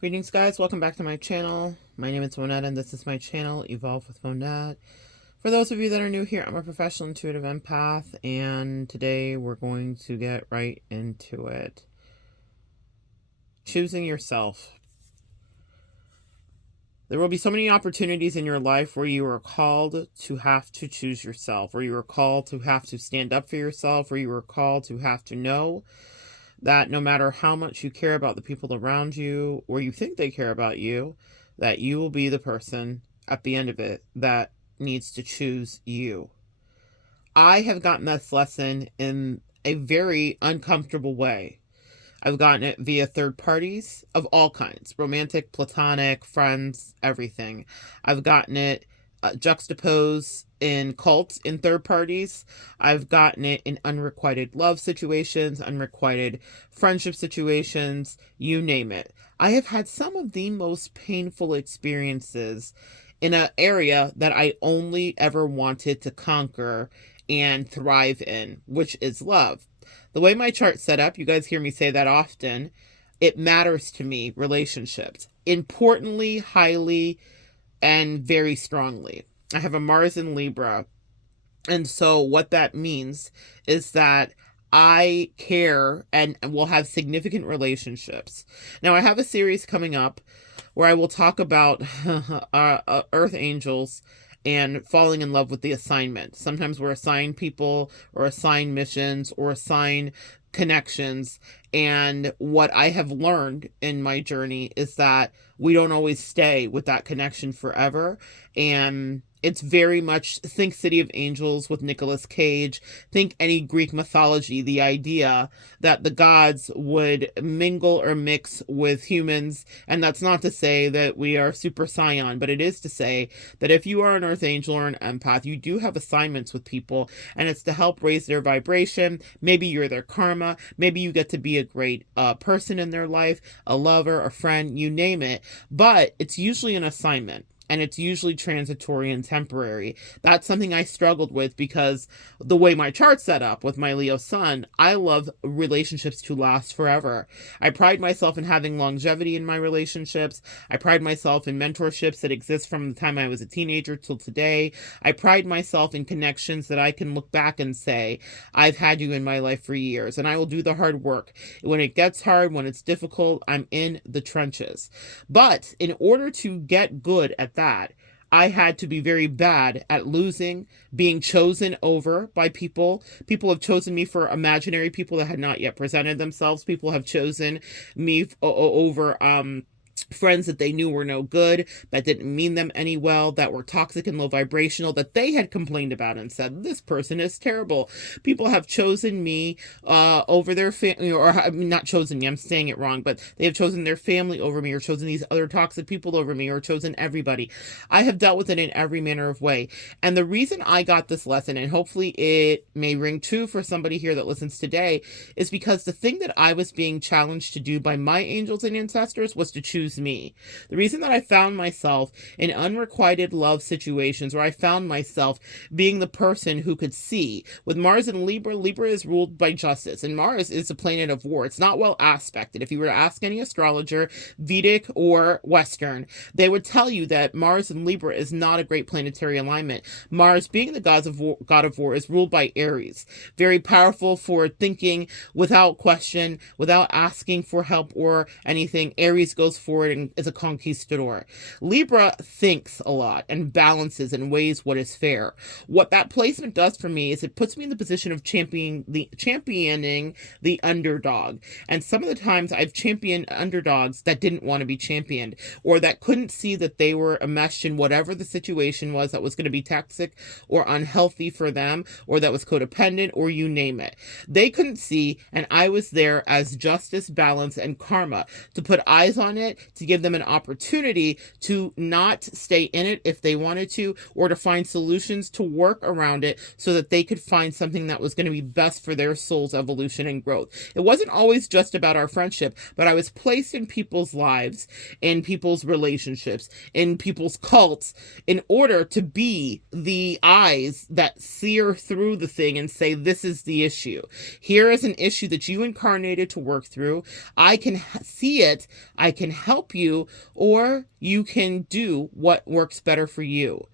Greetings, guys. Welcome back to my channel. My name is Monette, and this is my channel, Evolve with Monette. For those of you that are new here, I'm a professional intuitive empath, and today we're going to get right into it. Choosing yourself. There will be so many opportunities in your life where you are called to have to choose yourself, where you are called to have to stand up for yourself, where you are called to have to know that no matter how much you care about the people around you, or you think they care about you, that you will be the person at the end of it that needs to choose you. I have gotten this lesson in a very uncomfortable way. I've gotten it via third parties of all kinds, romantic, platonic, friends, everything. I've gotten it juxtaposed in cults in third parties. I've gotten it in unrequited love situations, unrequited friendship situations, you name it. I have had some of the most painful experiences in an area that I only ever wanted to conquer and thrive in, which is love. The way my chart's set up, you guys hear me say that often, it matters to me, relationships. Importantly, highly, and very strongly. I have a Mars in Libra. And so what that means is that I care and will have significant relationships. Now, I have a series coming up where I will talk about Earth Angels and falling in love with the assignment. Sometimes we're assigned people or assigned missions or assigned connections. And what I have learned in my journey is that we don't always stay with that connection forever. And it's very much, think City of Angels with Nicolas Cage, think any Greek mythology, the idea that the gods would mingle or mix with humans. And that's not to say that we are super scion, but it is to say that if you are an Earth Angel or an empath, you do have assignments with people, and it's to help raise their vibration. Maybe you're their karma. Maybe you get to be a great person in their life, a lover, a friend, you name it. But it's usually an assignment. And it's usually transitory and temporary. That's something I struggled with because the way my chart's set up with my Leo sun, I love relationships to last forever. I pride myself in having longevity in my relationships. I pride myself in mentorships that exist from the time I was a teenager till today. I pride myself in connections that I can look back and say, I've had you in my life for years, and I will do the hard work. When it gets hard, when it's difficult, I'm in the trenches. But in order to get good at that, I had to be very bad at losing, being chosen over by people. People have chosen me for imaginary people that had not yet presented themselves. People have chosen me over friends that they knew were no good, that didn't mean them any well, that were toxic and low vibrational, that they had complained about and said, this person is terrible. People have chosen me over their family, or I mean, not chosen me, I'm saying it wrong, but they have chosen their family over me, or chosen these other toxic people over me, or chosen everybody. I have dealt with it in every manner of way. And the reason I got this lesson, and hopefully it may ring true for somebody here that listens today, is because the thing that I was being challenged to do by my angels and ancestors was to choose me. The reason that I found myself in unrequited love situations where I found myself being the person who could see. With Mars in Libra, Libra is ruled by justice, and Mars is a planet of war. It's not well aspected. If you were to ask any astrologer, Vedic or Western, they would tell you that Mars in Libra is not a great planetary alignment. Mars, being the god of war, is ruled by Aries. Very powerful for thinking without question, without asking for help or anything. Aries goes forward and is a conquistador. Libra thinks a lot and balances and weighs what is fair. What that placement does for me is it puts me in the position of championing the underdog. And some of the times I've championed underdogs that didn't want to be championed, or that couldn't see that they were enmeshed in whatever the situation was that was going to be toxic or unhealthy for them, or that was codependent, or you name it. They couldn't see, and I was there as justice, balance, and karma to put eyes on it, to give them an opportunity to not stay in it if they wanted to, or to find solutions to work around it so that they could find something that was going to be best for their soul's evolution and growth. It wasn't always just about our friendship, but I was placed in people's lives, in people's relationships, in people's cults, in order to be the eyes that sear through the thing and say, this is the issue. Here is an issue that you incarnated to work through. I can see it. I can help help you, or you can do what works better for you.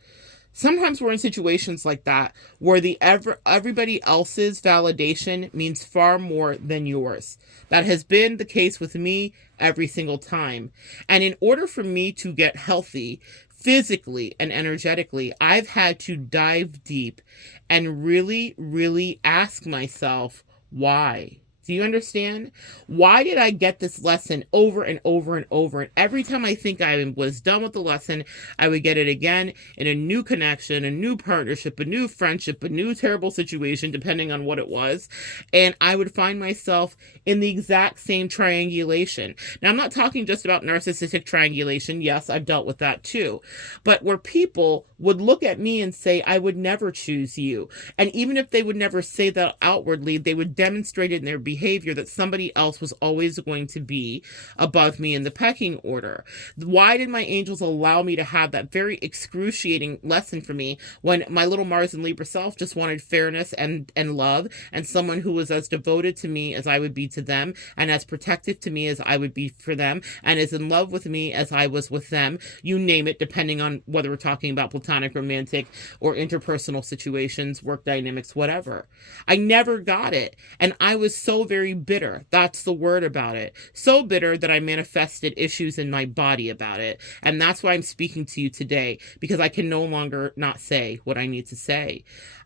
Sometimes we're in situations like that where everybody else's validation means far more than yours. That has been the case with me every single time. And in order for me to get healthy physically and energetically, I've had to dive deep and really, really ask myself, why? Do you understand? Why did I get this lesson over and over and over? And every time I think I was done with the lesson, I would get it again in a new connection, a new partnership, a new friendship, a new terrible situation, depending on what it was. And I would find myself in the exact same triangulation. Now, I'm not talking just about narcissistic triangulation. Yes, I've dealt with that too. But where people would look at me and say, I would never choose you. And even if they would never say that outwardly, they would demonstrate it in their behavior that somebody else was always going to be above me in the pecking order. Why did my angels allow me to have that very excruciating lesson for me when my little Mars and Libra self just wanted fairness and love, and someone who was as devoted to me as I would be to them, and as protective to me as I would be for them, and as in love with me as I was with them, you name it, depending on whether we're talking about platonic, romantic, or interpersonal situations, work dynamics, whatever. I never got it, and I was so very bitter. That's the word about it. So bitter that I manifested issues in my body about it. And that's why I'm speaking to you today, because I can no longer not say what I need to say.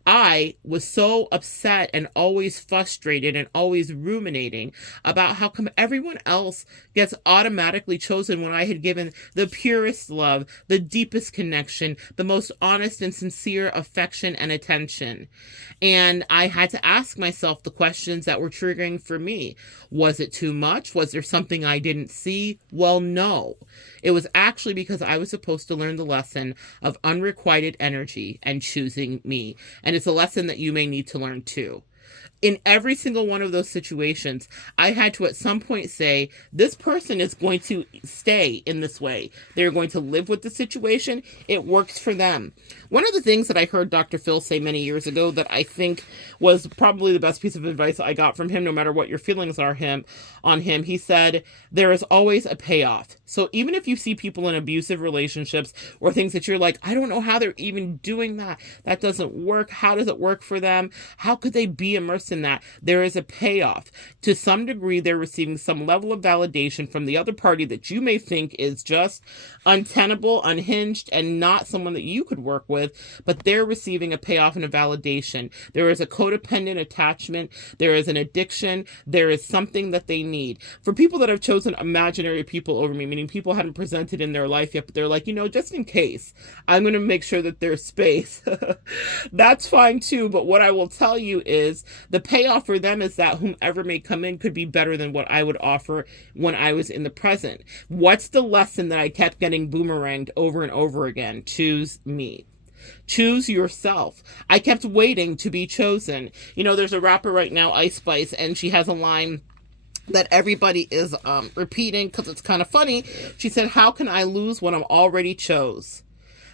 I was so upset and always frustrated and always ruminating about how come everyone else gets automatically chosen when I had given the purest love, the deepest connection, the most honest and sincere affection and attention. And I had to ask myself the questions that were triggering for me. Was it too much? Was there something I didn't see? Well, no. It was actually because I was supposed to learn the lesson of unrequited energy and choosing me. And it's a lesson that you may need to learn too. In every single one of those situations, I had to at some point say, this person is going to stay in this way. They're going to live with the situation. It works for them. One of the things that I heard Dr. Phil say many years ago that I think was probably the best piece of advice I got from him, no matter what your feelings are on him, he said, there is always a payoff. So even if you see people in abusive relationships or things that you're like, I don't know how they're even doing that. That doesn't work. How does it work for them? How could they be immersed in that? There is a payoff. To some degree, they're receiving some level of validation from the other party that you may think is just untenable, unhinged, and not someone that you could work with, but they're receiving a payoff and a validation. There is a codependent attachment. There is an addiction. There is something that they need. For people that have chosen imaginary people over me, meaning people hadn't presented in their life yet, but they're like, just in case, I'm going to make sure that there's space. That's fine too, but what I will tell you is the payoff for them is that whomever may come in could be better than what I would offer when I was in the present. What's the lesson that I kept getting boomeranged over and over again? Choose me. Choose yourself. I kept waiting to be chosen. There's a rapper right now, Ice Spice, and she has a line that everybody is repeating because it's kind of funny. She said, how can I lose when I'm already chose?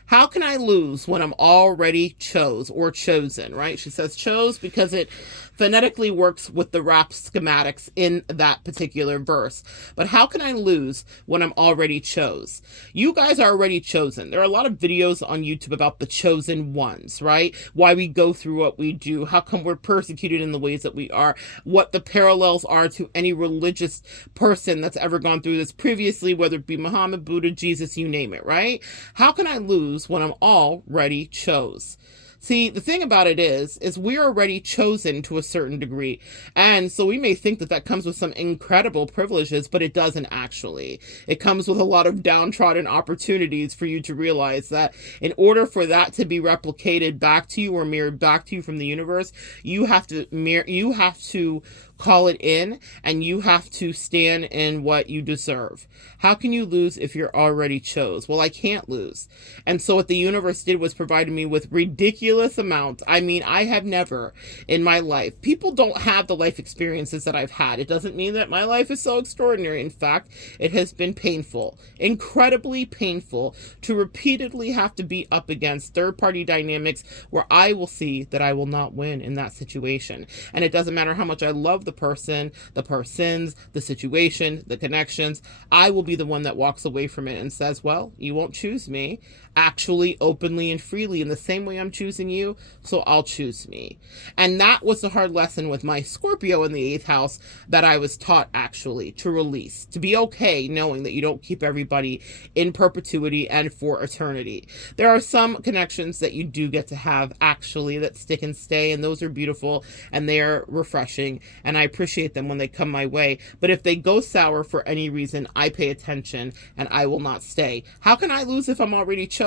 How can I lose when I'm already chose or chosen, right? She says chose because it phonetically works with the rap schematics in that particular verse. But how can I lose when I'm already chose? You guys are already chosen. There are a lot of videos on YouTube about the chosen ones, right? Why we go through what we do, how come we're persecuted in the ways that we are, what the parallels are to any religious person that's ever gone through this previously, whether it be Muhammad, Buddha, Jesus, you name it, right? How can I lose when I'm already chose? See, the thing about it is we're already chosen to a certain degree. And so we may think that that comes with some incredible privileges, but it doesn't actually. It comes with a lot of downtrodden opportunities for you to realize that in order for that to be replicated back to you or mirrored back to you from the universe, you have to call it in, and you have to stand in what you deserve. How can you lose if you're already chose? Well, I can't lose. And so what the universe did was provided me with ridiculous amounts. I mean, I have never in my life, people don't have the life experiences that I've had. It doesn't mean that my life is so extraordinary. In fact, it has been painful, incredibly painful, to repeatedly have to be up against third-party dynamics where I will see that I will not win in that situation. And it doesn't matter how much I love love, the person, the persons, the situation, the connections, I will be the one that walks away from it and says, well, you won't choose me, actually, openly and freely, in the same way I'm choosing you, so I'll choose me. And that was the hard lesson with my Scorpio in the 8th house that I was taught, actually, to release, to be okay knowing that you don't keep everybody in perpetuity and for eternity. There are some connections that you do get to have, actually, that stick and stay, and those are beautiful and they are refreshing, and I appreciate them when they come my way. But if they go sour for any reason, I pay attention and I will not stay. How can I lose if I'm already chosen?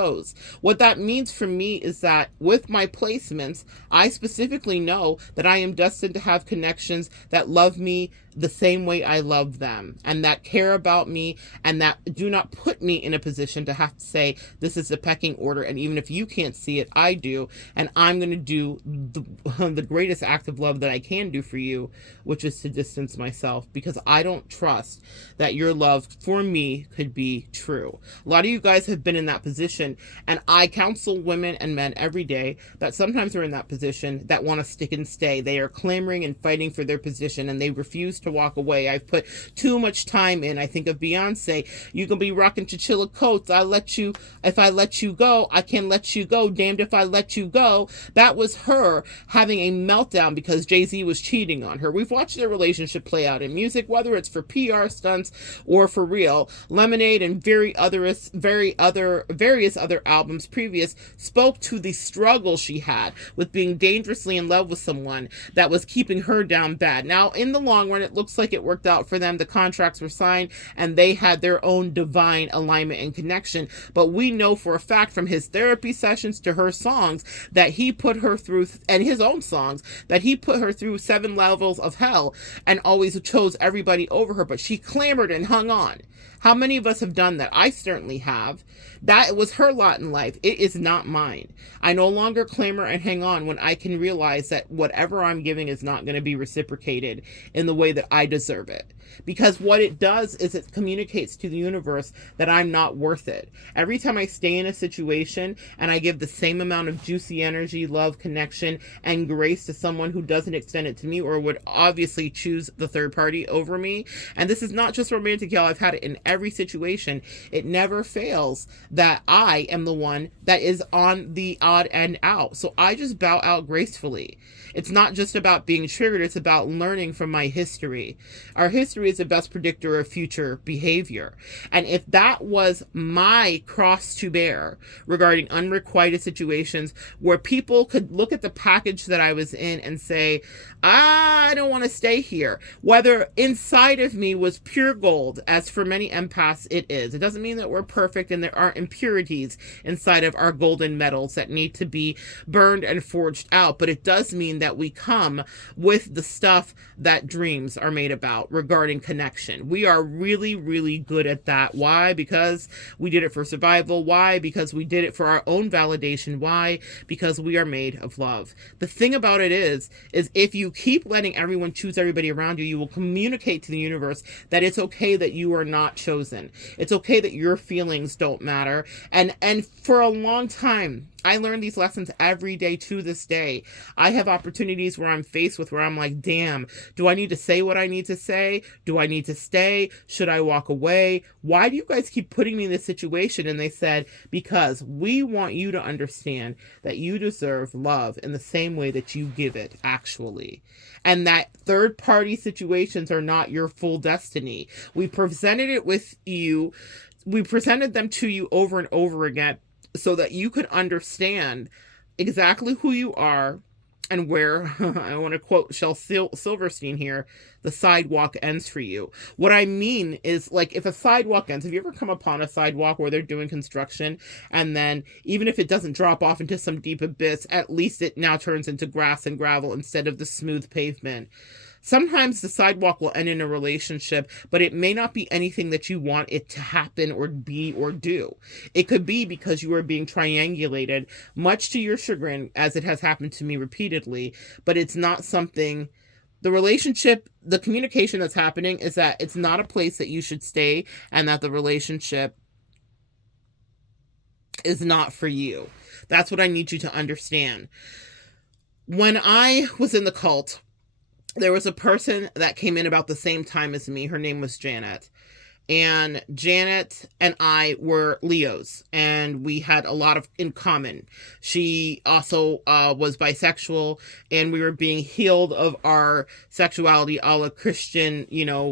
What that means for me is that with my placements, I specifically know that I am destined to have connections that love me the same way I love them, and that care about me, and that do not put me in a position to have to say, this is the pecking order, and even if you can't see it, I do, and I'm going to do the greatest act of love that I can do for you, which is to distance myself, because I don't trust that your love for me could be true. A lot of you guys have been in that position, and I counsel women and men every day that sometimes are in that position that want to stick and stay. They are clamoring and fighting for their position, and they refuse to walk away. I've put too much time in. I think of Beyonce. You can be rocking chinchilla coats. If I let you go, I can let you go. Damned if I let you go. That was her having a meltdown because Jay-Z was cheating on her. We've watched their relationship play out in music, whether it's for PR stunts or for real. Lemonade and various other albums previous spoke to the struggle she had with being dangerously in love with someone that was keeping her down bad. Now, in the long run, it looks like it worked out for them. The contracts were signed and they had their own divine alignment and connection. But we know for a fact from his therapy sessions to her songs that he put her through, and his own songs, that he put her through 7 levels of hell and always chose everybody over her. But she clamored and hung on. How many of us have done that? I certainly have. That was her lot in life. It is not mine. I no longer clamor and hang on when I can realize that whatever I'm giving is not going to be reciprocated in the way that I deserve it. Because what it does is it communicates to the universe that I'm not worth it. Every time I stay in a situation and I give the same amount of juicy energy, love, connection, and grace to someone who doesn't extend it to me or would obviously choose the third party over me, and this is not just romantic, y'all, I've had it in every situation, it never fails that I am the one that is on the odd end out. So I just bow out gracefully. It's not just about being triggered, it's about learning from my history. Our history is the best predictor of future behavior. And if that was my cross to bear regarding unrequited situations where people could look at the package that I was in and say, I don't want to stay here, whether inside of me was pure gold, as for many empaths it is. It doesn't mean that we're perfect and there aren't impurities inside of our golden metals that need to be burned and forged out, but it does mean that we come with the stuff that dreams are made about regarding connection. We are really, really good at that. Why? Because we did it for survival. Why? Because we did it for our own validation. Why? Because we are made of love. The thing about it is if you keep letting everyone choose everybody around you, you will communicate to the universe that it's okay that you are not chosen. It's okay that your feelings don't matter. And for a long time, I learned these lessons every day to this day. I have opportunities where I'm faced with where I'm like, damn, do I need to say what I need to say? Do I need to stay? Should I walk away? Why do you guys keep putting me in this situation? And they said, because we want you to understand that you deserve love in the same way that you give it, actually. And that third party situations are not your full destiny. We presented it with you. We presented them to you over and over again, so that you could understand exactly who you are and where, I want to quote Shel Silverstein here, the sidewalk ends for you. What I mean is, like, if a sidewalk ends, have you ever come upon a sidewalk where they're doing construction and then even if it doesn't drop off into some deep abyss, at least it now turns into grass and gravel instead of the smooth pavement? Sometimes the sidewalk will end in a relationship, but it may not be anything that you want it to happen or be or do. It could be because you are being triangulated, much to your chagrin, as it has happened to me repeatedly, but it's not something. The relationship, the communication that's happening is that it's not a place that you should stay and that the relationship is not for you. That's what I need you to understand. When I was in the cult, there was a person that came in about the same time as me. Her name was Janet. And Janet and I were Leos, and we had a lot of in common. She also was bisexual, and we were being healed of our sexuality, a la Christian,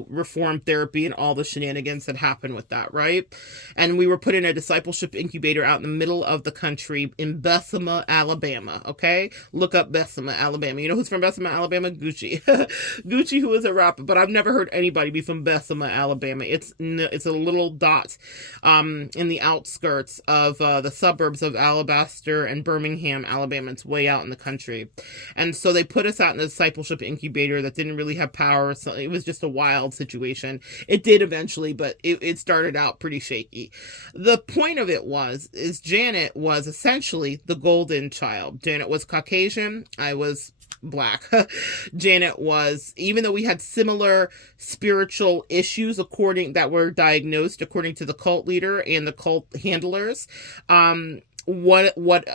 reform therapy and all the shenanigans that happened with that, right? And we were put in a discipleship incubator out in the middle of the country in Bessemer, Alabama. Okay, look up Bessemer, Alabama. You know who's from Bessemer, Alabama? Gucci. Gucci, who is a rapper, but I've never heard anybody be from Bessemer, Alabama. It's a little dot in the outskirts of the suburbs of Alabaster and Birmingham, Alabama. It's way out in the country. And so they put us out in a discipleship incubator that didn't really have power. So it was just a wild situation. It did eventually, but it started out pretty shaky. The point of it is Janet was essentially the golden child. Janet was Caucasian. I was Black. Janet was, even though we had similar spiritual issues that were diagnosed according to the cult leader and the cult handlers, what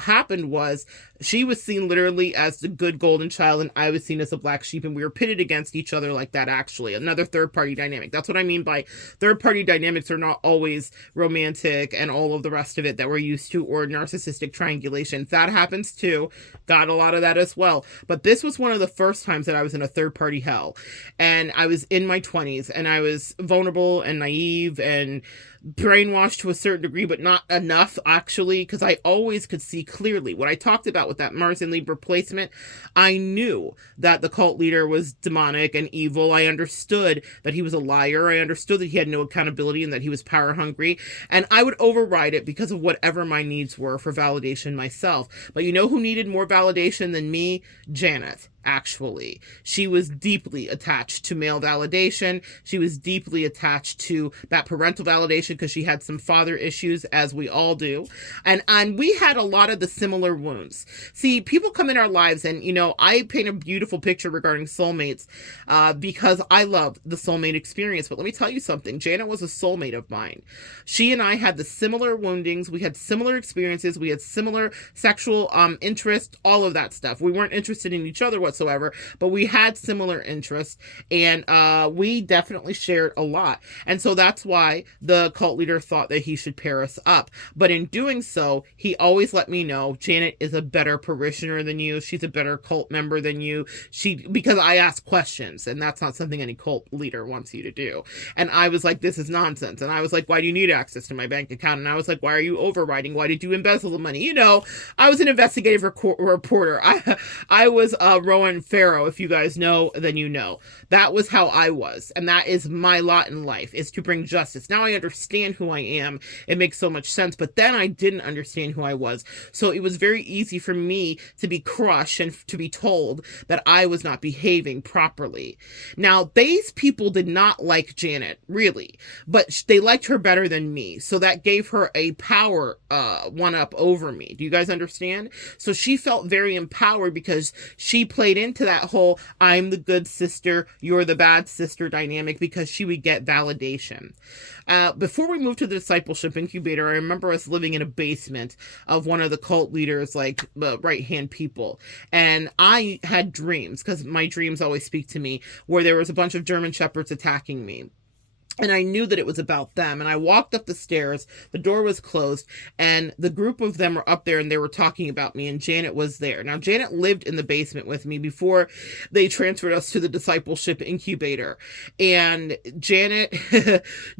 happened was she was seen literally as the good golden child, and I was seen as a black sheep, and we were pitted against each other like that. Actually, another third-party dynamic. That's what I mean by third-party dynamics are not always romantic and all of the rest of it that we're used to, or narcissistic triangulation. That happens too. Got a lot of that as well. But this was one of the first times that I was in a third-party hell, and I was in my 20s, and I was vulnerable and naive and brainwashed to a certain degree, but not enough, actually, because I always could see clearly what I talked about with that Mars and Libra placement. I knew that the cult leader was demonic and evil. I understood that he was a liar. I understood that he had no accountability and that he was power hungry, and I would override it because of whatever my needs were for validation myself. But you know who needed more validation than me? Janet. Actually, she was deeply attached to male validation. She was deeply attached to that parental validation because she had some father issues, as we all do. And we had a lot of the similar wounds. See, people come in our lives, and, I paint a beautiful picture regarding soulmates because I love the soulmate experience. But let me tell you something. Janet was a soulmate of mine. She and I had the similar woundings. We had similar experiences. We had similar sexual interest, all of that stuff. We weren't interested in each other whatsoever, but we had similar interests, and we definitely shared a lot. And so that's why the cult leader thought that he should pair us up. But in doing so, he always let me know, Janet is a better parishioner than you. She's a better cult member than you. Because I ask questions, and that's not something any cult leader wants you to do. And I was like, this is nonsense. And I was like, why do you need access to my bank account? And I was like, why are you overriding? Why did you embezzle the money? I was an investigative reporter. I was Rowan Farrow. If you guys know, then you know. That was how I was, and that is my lot in life, is to bring justice. Now I understand who I am. It makes so much sense, but then I didn't understand who I was. So it was very easy for me to be crushed and to be told that I was not behaving properly. Now, these people did not like Janet, really, but they liked her better than me. So that gave her a power one-up over me. Do you guys understand? So she felt very empowered because she played into that whole I'm the good sister, you're the bad sister dynamic, because she would get validation. Before we moved to the discipleship incubator, I remember us living in a basement of one of the cult leaders, like right-hand people. And I had dreams, because my dreams always speak to me, where there was a bunch of German shepherds attacking me. And I knew that it was about them. And I walked up the stairs, the door was closed, and the group of them were up there and they were talking about me, and Janet was there. Now, Janet lived in the basement with me before they transferred us to the discipleship incubator. And Janet,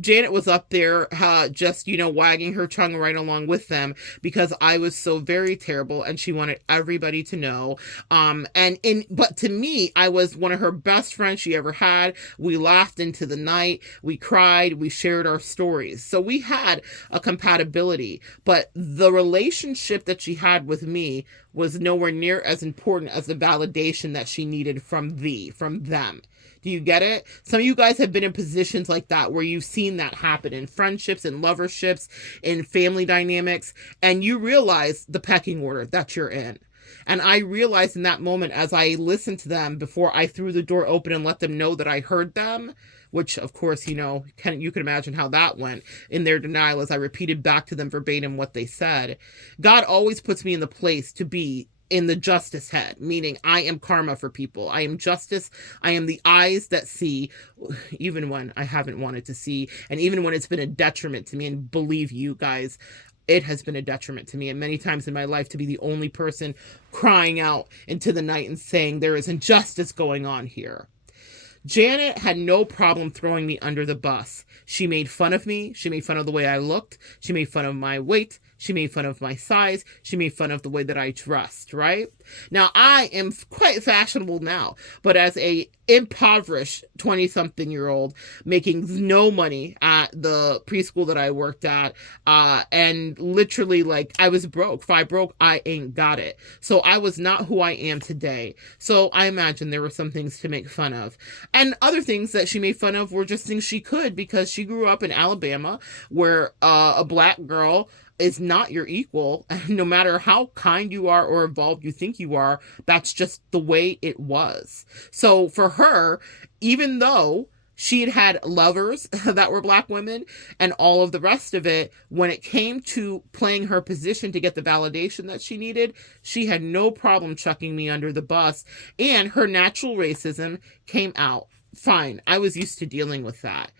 Janet was up there just, wagging her tongue right along with them because I was so very terrible and she wanted everybody to know. But to me, I was one of her best friends she ever had. We laughed into the night. We cried, we shared our stories. So we had a compatibility, but the relationship that she had with me was nowhere near as important as the validation that she needed from them. Do you get it? Some of you guys have been in positions like that where you've seen that happen in friendships, in loverships, in family dynamics, and you realize the pecking order that you're in. And I realized in that moment, as I listened to them before I threw the door open and let them know that I heard them, which, of course, you can imagine how that went in their denial as I repeated back to them verbatim what they said. God always puts me in the place to be in the justice head, meaning I am karma for people. I am justice. I am the eyes that see, even when I haven't wanted to see, and even when it's been a detriment to me. And believe you guys, it has been a detriment to me, and many times in my life, to be the only person crying out into the night and saying there is injustice going on here. Janet had no problem throwing me under the bus. She made fun of me. She made fun of the way I looked. She made fun of my weight. She made fun of my size. She made fun of the way that I dressed, right? Now, I am quite fashionable now, but as a impoverished 20-something-year-old making no money at the preschool that I worked at, and literally, like, I was broke. If I broke, I ain't got it. So I was not who I am today. So I imagine there were some things to make fun of. And other things that she made fun of were just things she could, because she grew up in Alabama, where a black girl is not your equal. No matter how kind you are or evolved you think you are, that's just the way it was. So for her, even though she had had lovers that were black women and all of the rest of it, when it came to playing her position to get the validation that she needed, she had no problem chucking me under the bus, and her natural racism came out. Fine. I was used to dealing with that.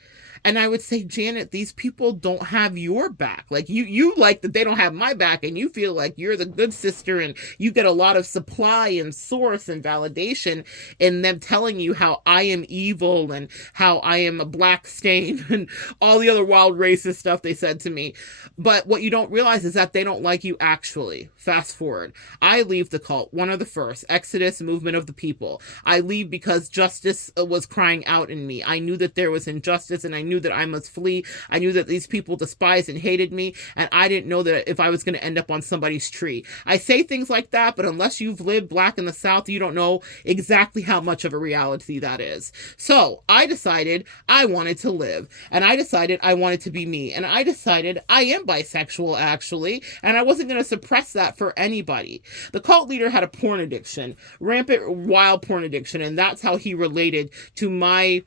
And I would say, Janet, these people don't have your back. Like, you like that they don't have my back, and you feel like you're the good sister, and you get a lot of supply and source and validation in them telling you how I am evil and how I am a black stain and all the other wild racist stuff they said to me. But what you don't realize is that they don't like you actually. Fast forward. I leave the cult, one of the first, Exodus, movement of the people. I leave because justice was crying out in me. I knew that there was injustice, and I knew that I must flee. I knew that these people despised and hated me, and I didn't know that if I was going to end up on somebody's tree. I say things like that, but unless you've lived black in the South, you don't know exactly how much of a reality that is. So I decided I wanted to live, and I decided I wanted to be me, and I decided I am bisexual, actually, and I wasn't going to suppress that for anybody. The cult leader had a porn addiction, rampant, wild porn addiction, and that's how he related to my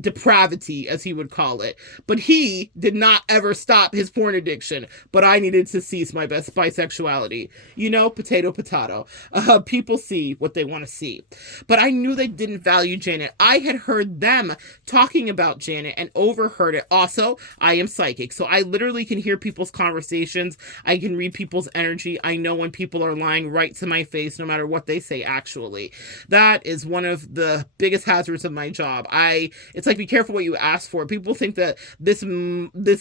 depravity, as he would call it. But he did not ever stop his porn addiction. But I needed to cease my best bisexuality. You know, potato, potato. People see what they want to see. But I knew they didn't value Janet. I had heard them talking about Janet and overheard it. Also, I am psychic, so I literally can hear people's conversations. I can read people's energy. I know when people are lying right to my face, no matter what they say, actually. That is one of the biggest hazards of my job. It's like, be careful what you ask for. People think that this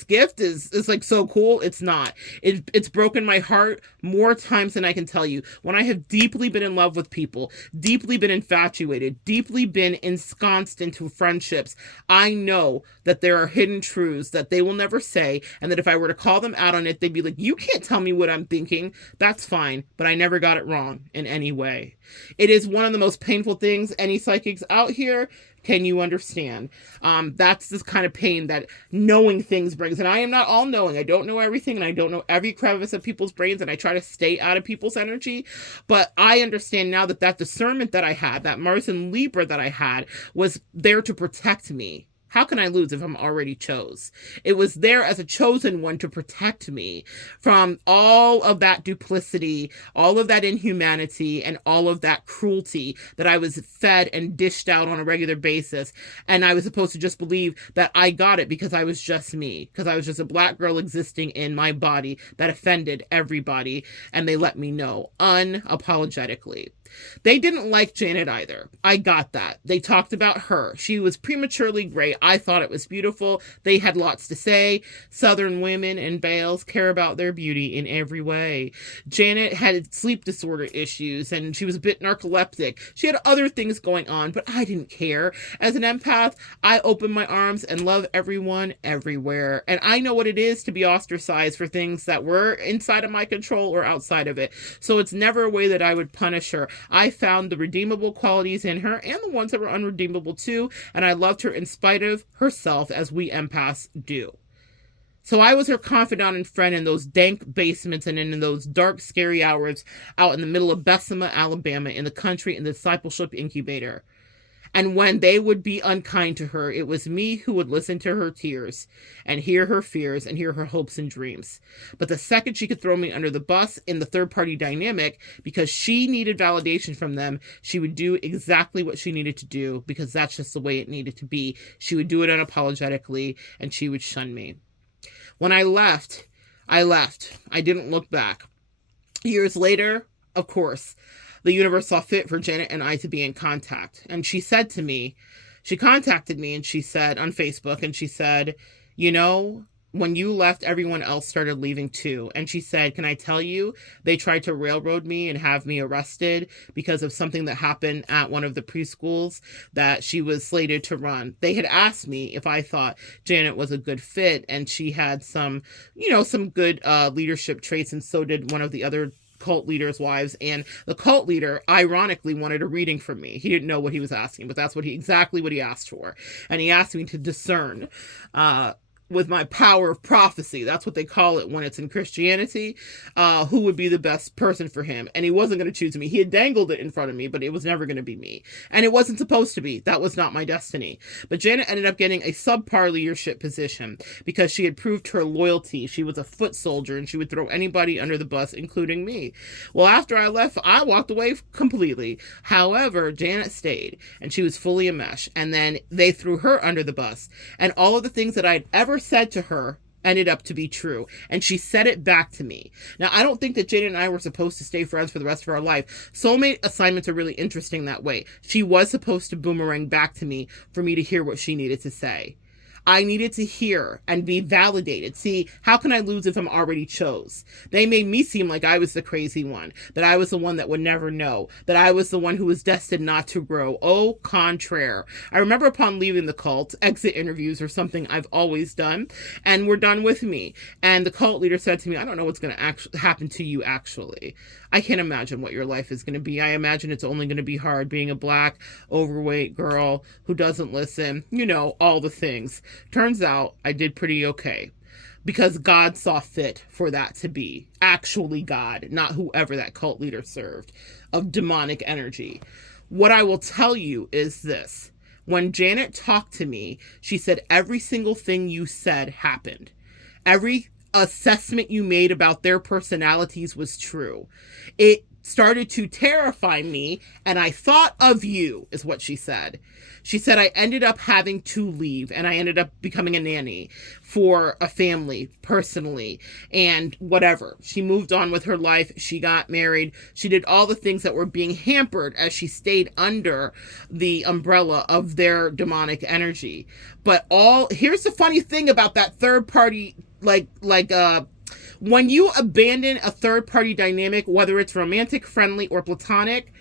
gift is like so cool. It's not. It's broken my heart more times than I can tell you. When I have deeply been in love with people, deeply been infatuated, deeply been ensconced into friendships, I know that there are hidden truths that they will never say, and that if I were to call them out on it, they'd be like, you can't tell me what I'm thinking. That's fine, but I never got it wrong in any way. It is one of the most painful things any psychics out here can you understand. That's this kind of pain that knowing things brings. And I am not all knowing. I don't know everything, and I don't know every crevice of people's brains, and I try to stay out of people's energy. But I understand now that that discernment that I had, that Mars and Libra that I had, was there to protect me. How can I lose if I'm already chose? It was there as a chosen one to protect me from all of that duplicity, all of that inhumanity, and all of that cruelty that I was fed and dished out on a regular basis. And I was supposed to just believe that I got it because I was just me, because I was just a black girl existing in my body that offended everybody. And they let me know unapologetically. They didn't like Janet either. I got that. They talked about her. She was prematurely gray. I thought it was beautiful. They had lots to say. Southern women and belles care about their beauty in every way. Janet had sleep disorder issues, and she was a bit narcoleptic. She had other things going on, but I didn't care. As an empath, I open my arms and love everyone everywhere. And I know what it is to be ostracized for things that were inside of my control or outside of it. So it's never a way that I would punish her. I found the redeemable qualities in her and the ones that were unredeemable too, and I loved her in spite of herself, as we empaths do. So I was her confidant and friend in those dank basements and in those dark, scary hours out in the middle of Bessemer, Alabama, in the country, in the discipleship incubator. And when they would be unkind to her, it was me who would listen to her tears and hear her fears and hear her hopes and dreams. But the second she could throw me under the bus in the third party dynamic, because she needed validation from them, she would do exactly what she needed to do, because that's just the way it needed to be. She would do it unapologetically, and she would shun me. When I left. I didn't look back. Years later, of course, the universe saw fit for Janet and I to be in contact. And she contacted me and she said on Facebook, and she said, you know, when you left, everyone else started leaving too. And she said, can I tell you, they tried to railroad me and have me arrested because of something that happened at one of the preschools that she was slated to run. They had asked me if I thought Janet was a good fit, and she had some good leadership traits, and so did one of the other cult leaders' wives. And the cult leader ironically wanted a reading from me. He didn't know what he was asking, but that's exactly what he asked for. And he asked me to discern with my power of prophecy, that's what they call it when it's in Christianity, who would be the best person for him. And he wasn't going to choose me. He had dangled it in front of me, but it was never going to be me. And it wasn't supposed to be. That was not my destiny. But Janet ended up getting a subpar leadership position because she had proved her loyalty. She was a foot soldier, and she would throw anybody under the bus, including me. Well, after I left, I walked away completely. However, Janet stayed, and she was fully enmeshed. And then they threw her under the bus. And all of the things that I'd ever said to her ended up to be true, and she said it back to me. Now, I don't think that Janet and I were supposed to stay friends for the rest of our life. Soulmate assignments are really interesting that way. She was supposed to boomerang back to me for me to hear what she needed to say. I needed to hear and be validated. See, how can I lose if I'm already chose? They made me seem like I was the crazy one, that I was the one that would never know, that I was the one who was destined not to grow. Au contraire. I remember upon leaving the cult, exit interviews are something I've always done, and were done with me. And the cult leader said to me, I don't know what's going to happen to you actually. I can't imagine what your life is going to be. I imagine it's only going to be hard being a black, overweight girl who doesn't listen, all the things. Turns out I did pretty okay, because God saw fit for that to be actually God, not whoever that cult leader served, of demonic energy. What I will tell you is this. When Janet talked to me, she said every single thing you said happened. Every assessment you made about their personalities was true. It started to terrify me, and I thought of you, is what she said. She said I ended up having to leave, and I ended up becoming a nanny for a family personally, and whatever. She moved on with her life. She got married. She did all the things that were being hampered as she stayed under the umbrella of their demonic energy. But here's the funny thing about that third party, when you abandon a third party dynamic, whether it's romantic, friendly, or platonic,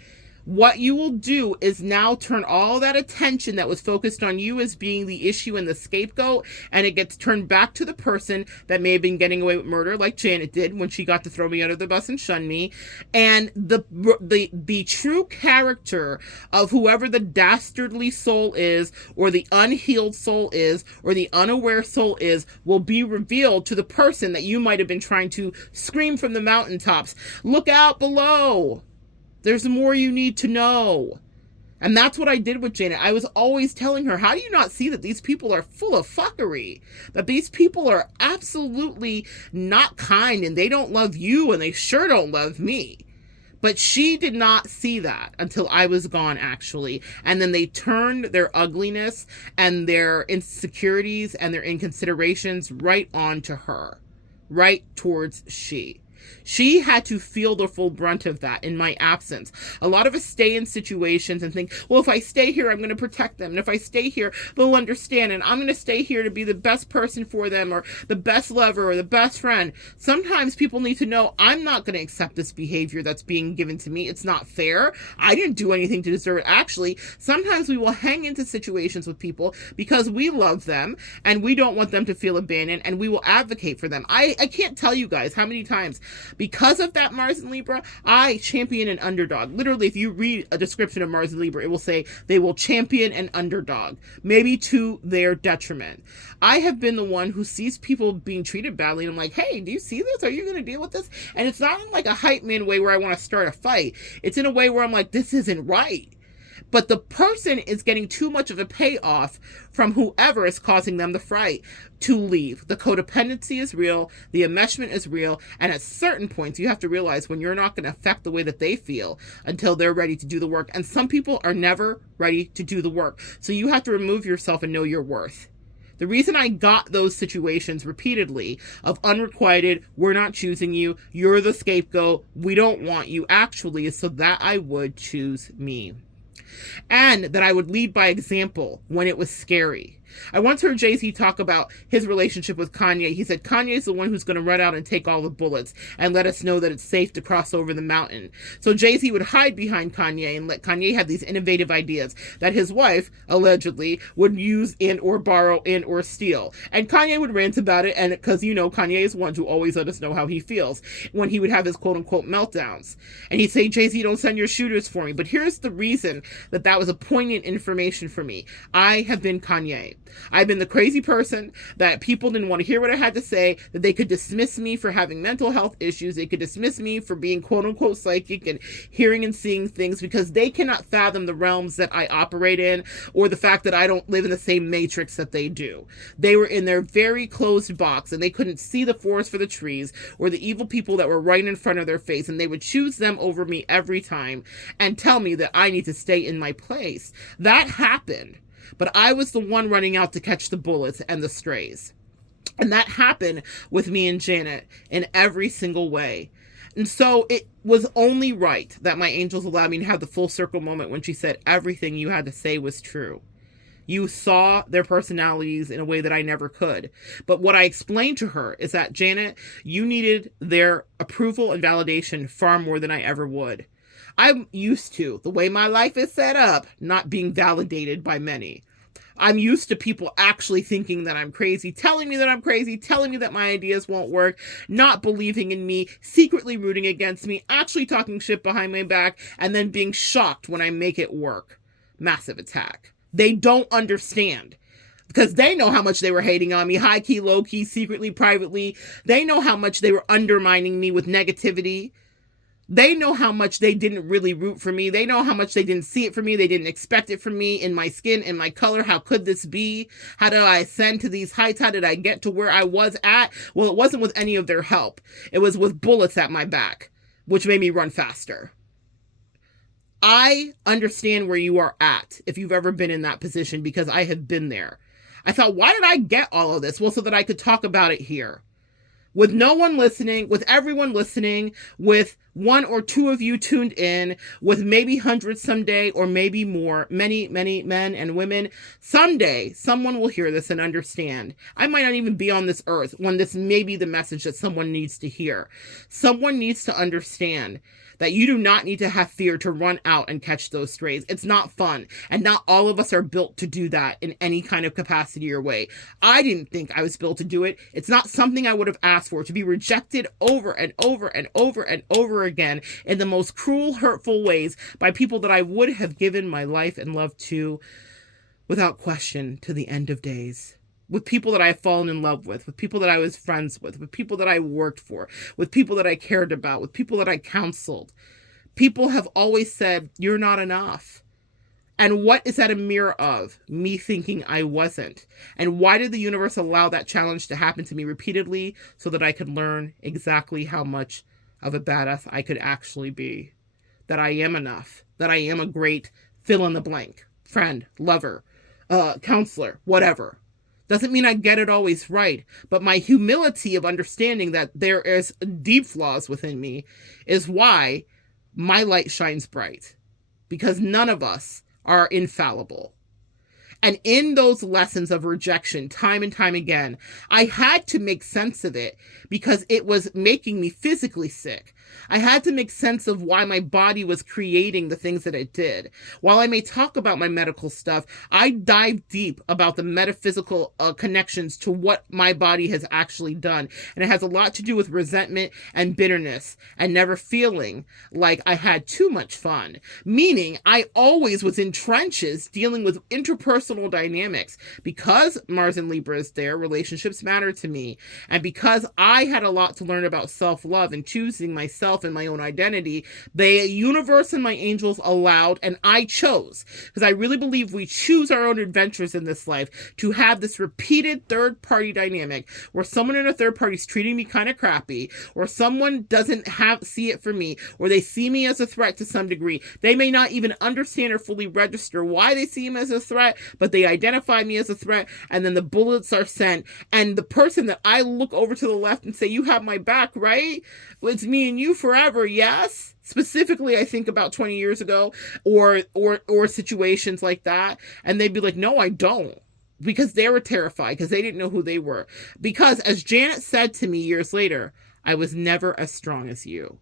what you will do is now turn all that attention that was focused on you as being the issue and the scapegoat, and it gets turned back to the person that may have been getting away with murder, like Janet did when she got to throw me under the bus and shun me. And the true character of whoever the dastardly soul is, or the unhealed soul is, or the unaware soul is, will be revealed to the person that you might have been trying to scream from the mountaintops. Look out below. There's more you need to know. And that's what I did with Janet. I was always telling her, how do you not see that these people are full of fuckery? That these people are absolutely not kind, and they don't love you, and they sure don't love me. But she did not see that until I was gone, actually. And then they turned their ugliness and their insecurities and their inconsiderations right onto her. Right towards she. She had to feel the full brunt of that in my absence. A lot of us stay in situations and think, well, if I stay here, I'm going to protect them. And if I stay here, they'll understand. And I'm going to stay here to be the best person for them, or the best lover, or the best friend. Sometimes people need to know, I'm not going to accept this behavior that's being given to me. It's not fair. I didn't do anything to deserve it. Actually, sometimes we will hang into situations with people because we love them and we don't want them to feel abandoned, and we will advocate for them. I can't tell you guys how many times, because of that Mars and Libra, I champion an underdog. Literally, if you read a description of Mars and Libra, it will say they will champion an underdog, maybe to their detriment. I have been the one who sees people being treated badly, and I'm like, hey, do you see this? Are you going to deal with this? And it's not in like a hype man way where I want to start a fight. It's in a way where I'm like, this isn't right. But the person is getting too much of a payoff from whoever is causing them the fright to leave. The codependency is real. The enmeshment is real. And at certain points, you have to realize when you're not going to affect the way that they feel until they're ready to do the work. And some people are never ready to do the work. So you have to remove yourself and know your worth. The reason I got those situations repeatedly of unrequited, we're not choosing you, you're the scapegoat, we don't want you, actually, is so that I would choose me. And that I would lead by example when it was scary. I once heard Jay-Z talk about his relationship with Kanye. He said, Kanye's the one who's going to run out and take all the bullets and let us know that it's safe to cross over the mountain. So Jay-Z would hide behind Kanye and let Kanye have these innovative ideas that his wife, allegedly, would use and or borrow and or steal. And Kanye would rant about it, and because, you know, Kanye is one to always let us know how he feels when he would have his quote-unquote meltdowns. And he'd say, Jay-Z, don't send your shooters for me. But here's the reason that was a poignant information for me. I have been Kanye. I've been the crazy person that people didn't want to hear what I had to say, that they could dismiss me for having mental health issues. They could dismiss me for being quote unquote psychic and hearing and seeing things because they cannot fathom the realms that I operate in or the fact that I don't live in the same matrix that they do. They were in their very closed box and they couldn't see the forest for the trees or the evil people that were right in front of their face, and they would choose them over me every time and tell me that I need to stay in my place. That happened. But I was the one running out to catch the bullets and the strays. And that happened with me and Janet in every single way. And so it was only right that my angels allowed me to have the full circle moment when she said everything you had to say was true. You saw their personalities in a way that I never could. But what I explained to her is that, Janet, you needed their approval and validation far more than I ever would. I'm used to, the way my life is set up, not being validated by many. I'm used to people actually thinking that I'm crazy, telling me that I'm crazy, telling me that my ideas won't work, not believing in me, secretly rooting against me, actually talking shit behind my back, and then being shocked when I make it work. Massive attack. They don't understand. Because they know how much they were hating on me, high key, low key, secretly, privately. They know how much they were undermining me with negativity. They know how much they didn't really root for me. They know how much they didn't see it for me. They didn't expect it from me in my skin, in my color. How could this be? How did I ascend to these heights? How did I get to where I was at? Well, it wasn't with any of their help. It was with bullets at my back, which made me run faster. I understand where you are at if you've ever been in that position, because I have been there. I thought, why did I get all of this? Well, so that I could talk about it here. With no one listening, with everyone listening, with one or two of you tuned in, with maybe hundreds someday, or maybe more, many, many men and women. Someday, someone will hear this and understand. I might not even be on this earth when this may be the message that someone needs to hear. Someone needs to understand that you do not need to have fear to run out and catch those strays. It's not fun. And not all of us are built to do that in any kind of capacity or way. I didn't think I was built to do it. It's not something I would have asked for, to be rejected over and over and over and over again in the most cruel, hurtful ways by people that I would have given my life and love to without question to the end of days. With people that I have fallen in love with people that I was friends with people that I worked for, with people that I cared about, with people that I counseled. People have always said, you're not enough. And what is that a mirror of? Me thinking I wasn't. And why did the universe allow that challenge to happen to me repeatedly? So that I could learn exactly how much of a badass I could actually be. That I am enough. That I am a great fill in the blank. Friend, lover, counselor, whatever. Doesn't mean I get it always right, but my humility of understanding that there is deep flaws within me is why my light shines bright, because none of us are infallible. And in those lessons of rejection, time and time again, I had to make sense of it because it was making me physically sick. I had to make sense of why my body was creating the things that it did. While I may talk about my medical stuff, I dive deep about the metaphysical connections to what my body has actually done. And it has a lot to do with resentment and bitterness and never feeling like I had too much fun. Meaning I always was in trenches dealing with interpersonal personal dynamics. Because Mars and Libra is there, relationships matter to me. And because I had a lot to learn about self-love and choosing myself and my own identity, the universe and my angels allowed, and I chose, because I really believe we choose our own adventures in this life, to have this repeated third-party dynamic where someone in a third party is treating me kind of crappy, or someone doesn't see it for me, or they see me as a threat to some degree. They may not even understand or fully register why they see me as a threat, but they identify me as a threat, and then the bullets are sent, and the person that I look over to the left and say, you have my back, right? It's me and you forever, yes? Specifically, I think about 20 years ago, or situations like that, and they'd be like, no, I don't. Because they were terrified, because they didn't know who they were. Because as Janet said to me years later, I was never as strong as you.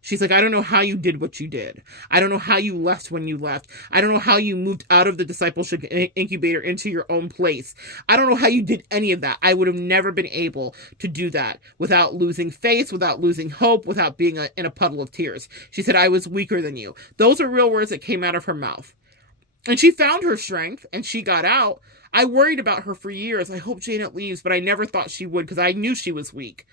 She's like, I don't know how you did what you did. I don't know how you left when you left. I don't know how you moved out of the discipleship incubator into your own place. I don't know how you did any of that. I would have never been able to do that without losing faith, without losing hope, without being in a puddle of tears. She said, I was weaker than you. Those are real words that came out of her mouth. And she found her strength, and she got out. I worried about her for years. I hope Janet leaves, but I never thought she would, because I knew she was weak.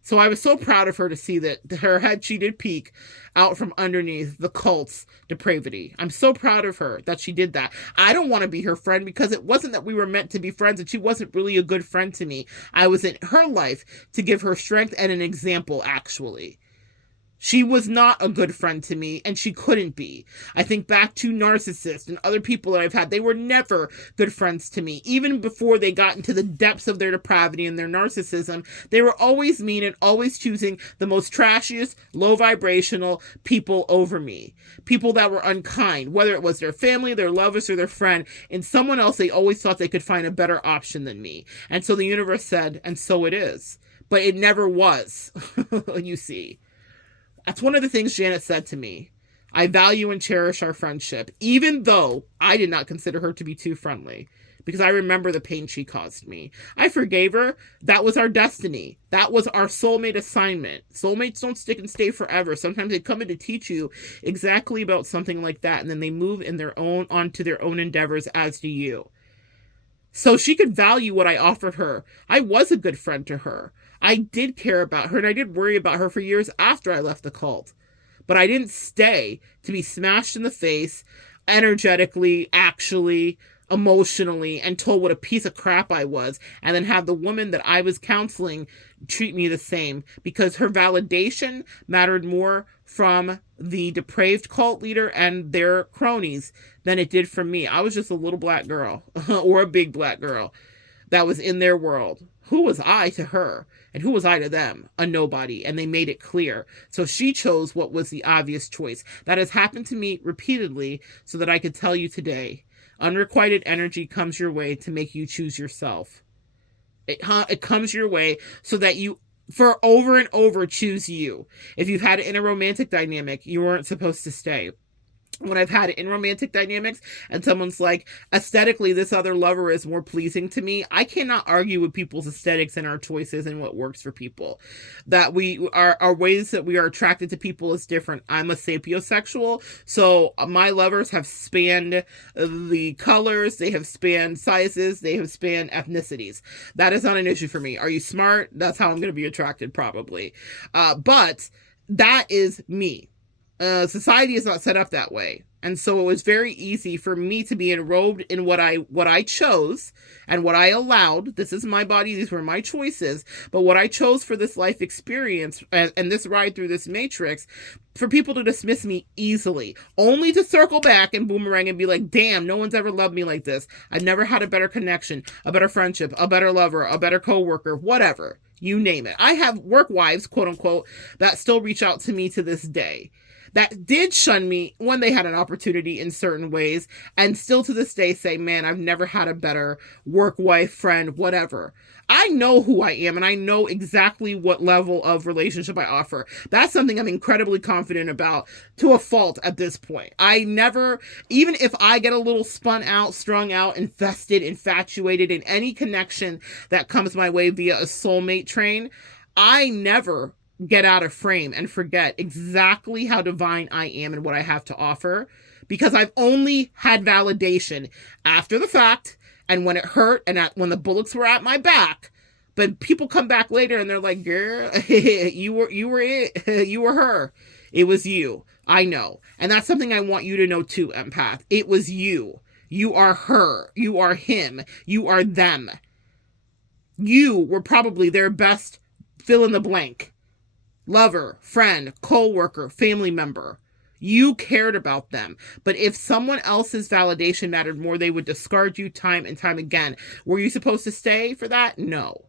So I was so proud of her to see that her head, she did peek out from underneath the cult's depravity. I'm so proud of her that she did that. I don't want to be her friend, because it wasn't that we were meant to be friends, and she wasn't really a good friend to me. I was in her life to give her strength and an example, actually. She was not a good friend to me, and she couldn't be. I think back to narcissists and other people that I've had. They were never good friends to me. Even before they got into the depths of their depravity and their narcissism, they were always mean and always choosing the most trashiest, low vibrational people over me. People that were unkind, whether it was their family, their lovers, or their friend. In someone else, they always thought they could find a better option than me. And so the universe said, and so it is. But it never was, you see. That's one of the things Janet said to me. I value and cherish our friendship, even though I did not consider her to be too friendly, because I remember the pain she caused me. I forgave her. That was our destiny. That was our soulmate assignment. Soulmates don't stick and stay forever. Sometimes they come in to teach you exactly about something like that, and then they move onto their own endeavors, as do you. So she could value what I offered her. I was a good friend to her. I did care about her, and I did worry about her for years after I left the cult. But I didn't stay to be smashed in the face, energetically, actually, emotionally, and told what a piece of crap I was, and then have the woman that I was counseling treat me the same, because her validation mattered more from the depraved cult leader and their cronies than it did from me. I was just a little black girl, or a big black girl, that was in their world. Who was I to her? And who was I to them? A nobody. And they made it clear. So she chose what was the obvious choice. That has happened to me repeatedly, so that I could tell you today, unrequited energy comes your way to make you choose yourself. It comes your way so that you, for over and over, choose you. If you've had it in a romantic dynamic, you weren't supposed to stay. When I've had it in romantic dynamics and someone's like, aesthetically, this other lover is more pleasing to me, I cannot argue with people's aesthetics and our choices and what works for people. That our ways that we are attracted to people is different. I'm a sapiosexual, so my lovers have spanned the colors, they have spanned sizes, they have spanned ethnicities. That is not an issue for me. Are you smart? That's how I'm going to be attracted, probably. But that is me. Society is not set up that way. And so it was very easy for me to be enrobed in what I chose and what I allowed. This is my body. These were my choices. But what I chose for this life experience and this ride through this matrix, for people to dismiss me easily, only to circle back and boomerang and be like, damn, no one's ever loved me like this. I've never had a better connection, a better friendship, a better lover, a better coworker, whatever. You name it. I have work wives, quote unquote, that still reach out to me to this day, that did shun me when they had an opportunity in certain ways, and still to this day say, man, I've never had a better work wife, friend, whatever. I know who I am, and I know exactly what level of relationship I offer. That's something I'm incredibly confident about, to a fault at this point. I never, even if I get a little spun out, strung out, infested, infatuated in any connection that comes my way via a soulmate train, I never get out of frame and forget exactly how divine I am and what I have to offer, because I've only had validation after the fact, And when it hurt and when the bullets were at my back, but people come back later and they're like, girl, you were it. You were her. It was you. I know. And that's something I want you to know too, empath. It was you. You are her. You are him. You are them. You were probably their best fill in the blank. Lover, friend, co-worker, family member. You cared about them. But if someone else's validation mattered more, they would discard you time and time again. Were you supposed to stay for that? No.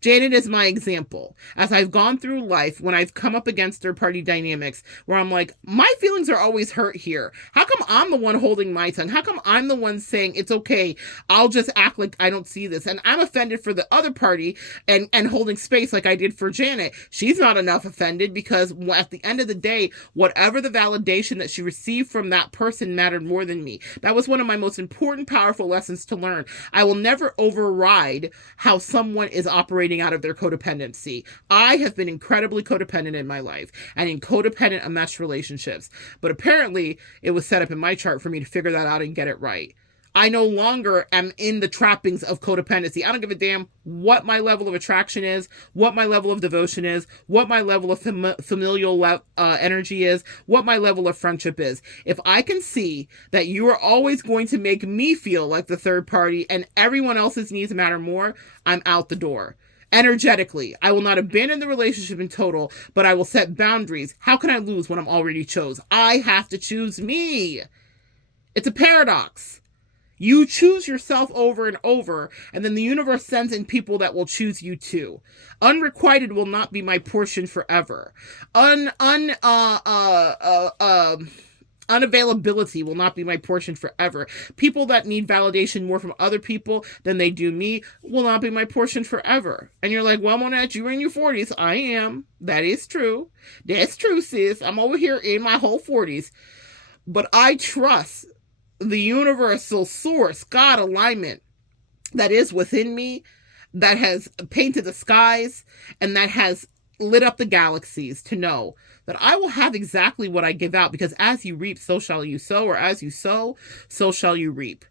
Janet is my example. As I've gone through life, when I've come up against third-party dynamics, where I'm like, my feelings are always hurt here. How come I'm the one holding my tongue? How come I'm the one saying, it's okay, I'll just act like I don't see this? And I'm offended for the other party and holding space like I did for Janet. She's not enough offended because at the end of the day, whatever the validation that she received from that person mattered more than me. That was one of my most important, powerful lessons to learn. I will never override how someone is operating out of their codependency. I have been incredibly codependent in my life and in codependent enmeshed relationships. But apparently it was set up in my chart for me to figure that out and get it right. I no longer am in the trappings of codependency. I don't give a damn what my level of attraction is, what my level of devotion is, what my level of familial energy is, what my level of friendship is. If I can see that you are always going to make me feel like the third party and everyone else's needs matter more, I'm out the door. Energetically, I will not abandon the relationship in total, but I will set boundaries. How can I lose when I'm already chose? I have to choose me. It's a paradox. You choose yourself over and over, and then the universe sends in people that will choose you too. Unrequited will not be my portion forever. Unavailability will not be my portion forever. People that need validation more from other people than they do me will not be my portion forever. And you're like, well, Monette, you're in your 40s. I am. That is true. That's true, sis. I'm over here in my whole 40s. But I trust the universal source, God alignment that is within me, that has painted the skies and that has lit up the galaxies to know that I will have exactly what I give out, because as you reap, so shall you sow, or as you sow, so shall you reap.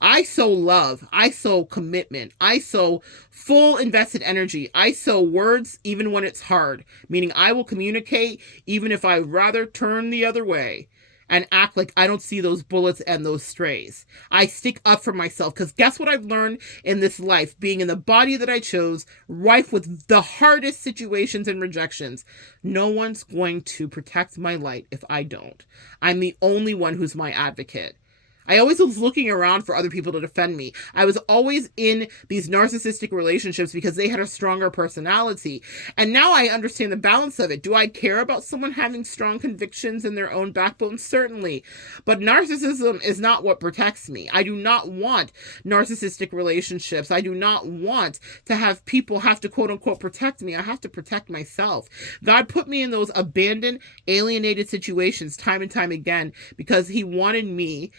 I sow love. I sow commitment. I sow full invested energy. I sow words even when it's hard, meaning I will communicate even if I'd rather turn the other way and act like I don't see those bullets and those strays. I stick up for myself, because guess what I've learned in this life, being in the body that I chose, rife with the hardest situations and rejections. No one's going to protect my light if I don't. I'm the only one who's my advocate. I always was looking around for other people to defend me. I was always in these narcissistic relationships because they had a stronger personality. And now I understand the balance of it. Do I care about someone having strong convictions in their own backbone? Certainly. But narcissism is not what protects me. I do not want narcissistic relationships. I do not want to have people have to quote unquote protect me. I have to protect myself. God put me in those abandoned, alienated situations time and time again because he wanted me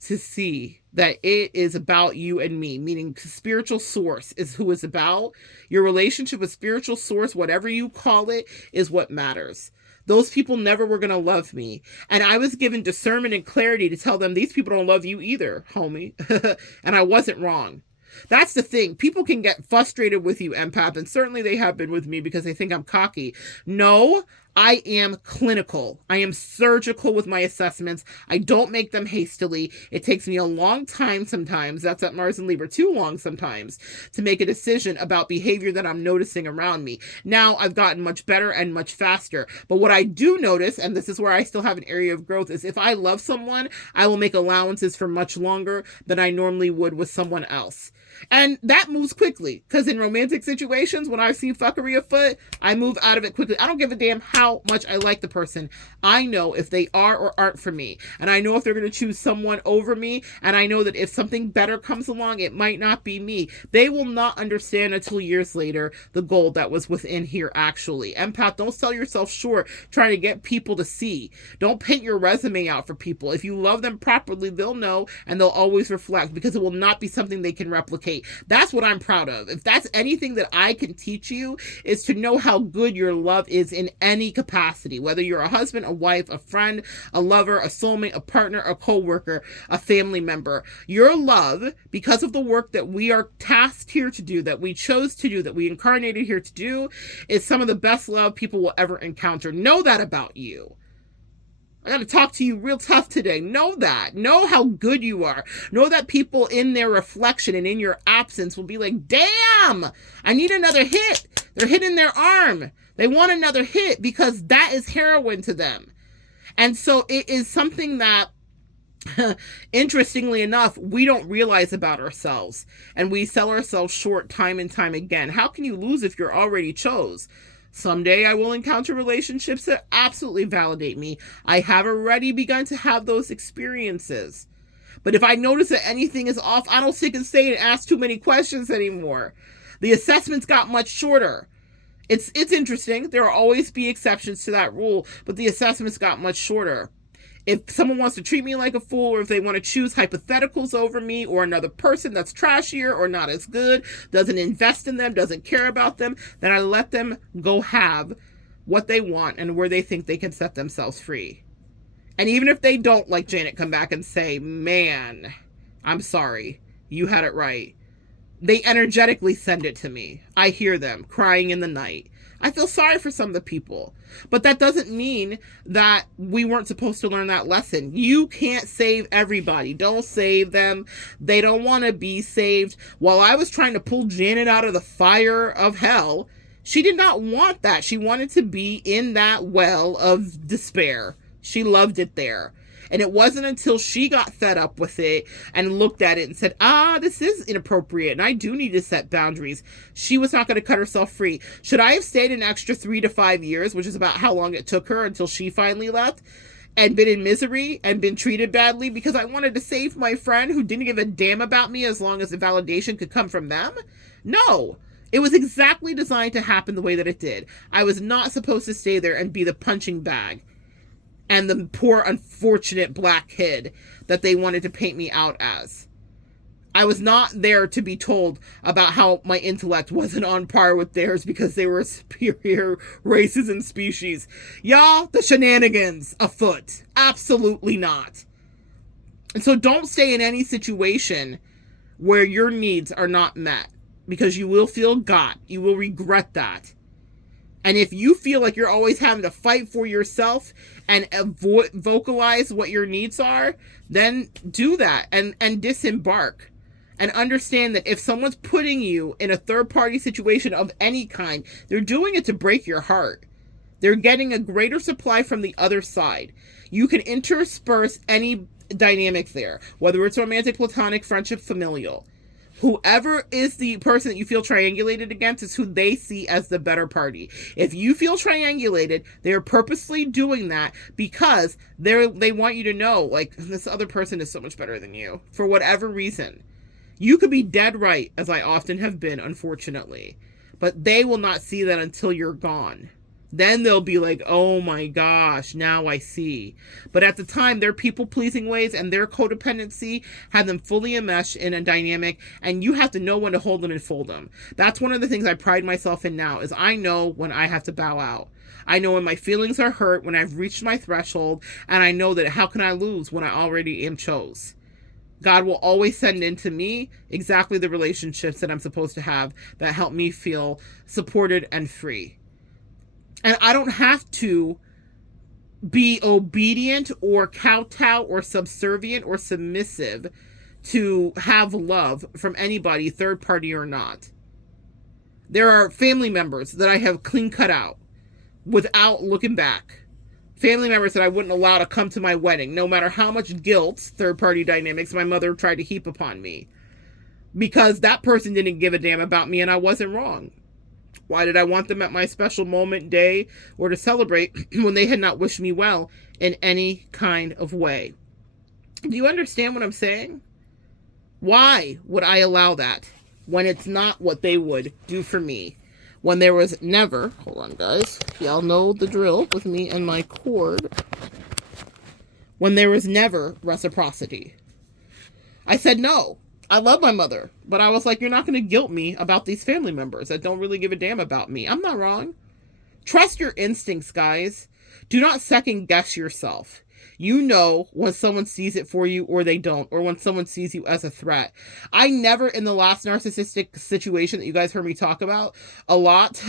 to see that it is about you and me, meaning spiritual source is who it's about. Your relationship with spiritual source, whatever you call it, is what matters. Those people never were going to love me. And I was given discernment and clarity to tell them these people don't love you either, homie. And I wasn't wrong. That's the thing. People can get frustrated with you, empath, and certainly they have been with me because they think I'm cocky. No, I am clinical. I am surgical with my assessments. I don't make them hastily. It takes me a long time sometimes, that's at Mars and Libra, too long sometimes, to make a decision about behavior that I'm noticing around me. Now I've gotten much better and much faster. But what I do notice, and this is where I still have an area of growth, is if I love someone, I will make allowances for much longer than I normally would with someone else. And that moves quickly, because in romantic situations, when I see fuckery afoot, I move out of it quickly. I don't give a damn how much I like the person. I know if they are or aren't for me. And I know if they're going to choose someone over me. And I know that if something better comes along, it might not be me. They will not understand until years later the gold that was within here actually. Empath, don't sell yourself short trying to get people to see. Don't paint your resume out for people. If you love them properly, they'll know and they'll always reflect, because it will not be something they can replicate. reciprocate. That's what I'm proud of. If that's anything that I can teach you, is to know how good your love is in any capacity, whether you're a husband, a wife, a friend, a lover, a soulmate, a partner, a co-worker, a family member. Your love, because of the work that we are tasked here to do, that we chose to do, that we incarnated here to do, is some of the best love people will ever encounter. Know that about you. I got to talk to you real tough today. Know that. Know how good you are. Know that people in their reflection and in your absence will be like, damn, I need another hit. They're hitting their arm. They want another hit because that is heroin to them. And so it is something that, interestingly enough, we don't realize about ourselves. And we sell ourselves short time and time again. How can you lose if you're already chose? Someday I will encounter relationships that absolutely validate me. I have already begun to have those experiences. But if I notice that anything is off, I don't sit and stay and ask too many questions anymore. The assessments got much shorter. It's interesting. There will always be exceptions to that rule, but the assessments got much shorter. If someone wants to treat me like a fool, or if they want to choose hypotheticals over me or another person that's trashier or not as good, doesn't invest in them, doesn't care about them, then I let them go have what they want and where they think they can set themselves free. And even if they don't, like Janet, come back and say, man, I'm sorry, you had it right. They energetically send it to me. I hear them crying in the night. I feel sorry for some of the people, but that doesn't mean that we weren't supposed to learn that lesson. You can't save everybody. Don't save them. They don't want to be saved. While I was trying to pull Janet out of the fire of hell, she did not want that. She wanted to be in that well of despair. She loved it there. And it wasn't until she got fed up with it and looked at it and said, this is inappropriate and I do need to set boundaries, she was not going to cut herself free. Should I have stayed an extra 3 to 5 years, which is about how long it took her until she finally left, and been in misery and been treated badly because I wanted to save my friend who didn't give a damn about me as long as the validation could come from them? No. It was exactly designed to happen the way that it did. I was not supposed to stay there and be the punching bag and the poor, unfortunate black kid that they wanted to paint me out as. I was not there to be told about how my intellect wasn't on par with theirs because they were superior races and species. Y'all, the shenanigans afoot. Absolutely not. And so don't stay in any situation where your needs are not met, because you will feel got. You will regret that. And if you feel like you're always having to fight for yourself and vocalize what your needs are, then do that and disembark. And understand that if someone's putting you in a third-party situation of any kind, they're doing it to break your heart. They're getting a greater supply from the other side. You can intersperse any dynamic there, whether it's romantic, platonic, friendship, familial. Whoever is the person that you feel triangulated against is who they see as the better party. If you feel triangulated, they're purposely doing that because they want you to know, like, this other person is so much better than you for whatever reason. You could be dead right, as I often have been, unfortunately, but they will not see that until you're gone. Then they'll be like, oh my gosh, now I see. But at the time, their people-pleasing ways and their codependency had them fully enmeshed in a dynamic, and you have to know when to hold them and fold them. That's one of the things I pride myself in now, is I know when I have to bow out. I know when my feelings are hurt, when I've reached my threshold, and I know that how can I lose when I already am chose? God will always send into me exactly the relationships that I'm supposed to have that help me feel supported and free. And I don't have to be obedient or kowtow or subservient or submissive to have love from anybody, third party or not. There are family members that I have clean cut out without looking back. Family members that I wouldn't allow to come to my wedding, no matter how much guilt, third party dynamics, my mother tried to heap upon me. Because that person didn't give a damn about me and I wasn't wrong. Why did I want them at my special moment, day, or to celebrate when they had not wished me well in any kind of way? Do you understand what I'm saying? Why would I allow that when it's not what they would do for me? When there was never, hold on guys, y'all know the drill with me and my cord. When there was never reciprocity. I said no. I love my mother, but I was like, you're not going to guilt me about these family members that don't really give a damn about me. I'm not wrong. Trust your instincts, guys. Do not second guess yourself. You know when someone sees it for you or they don't, or when someone sees you as a threat. I never, in the last narcissistic situation that you guys heard me talk about a lot,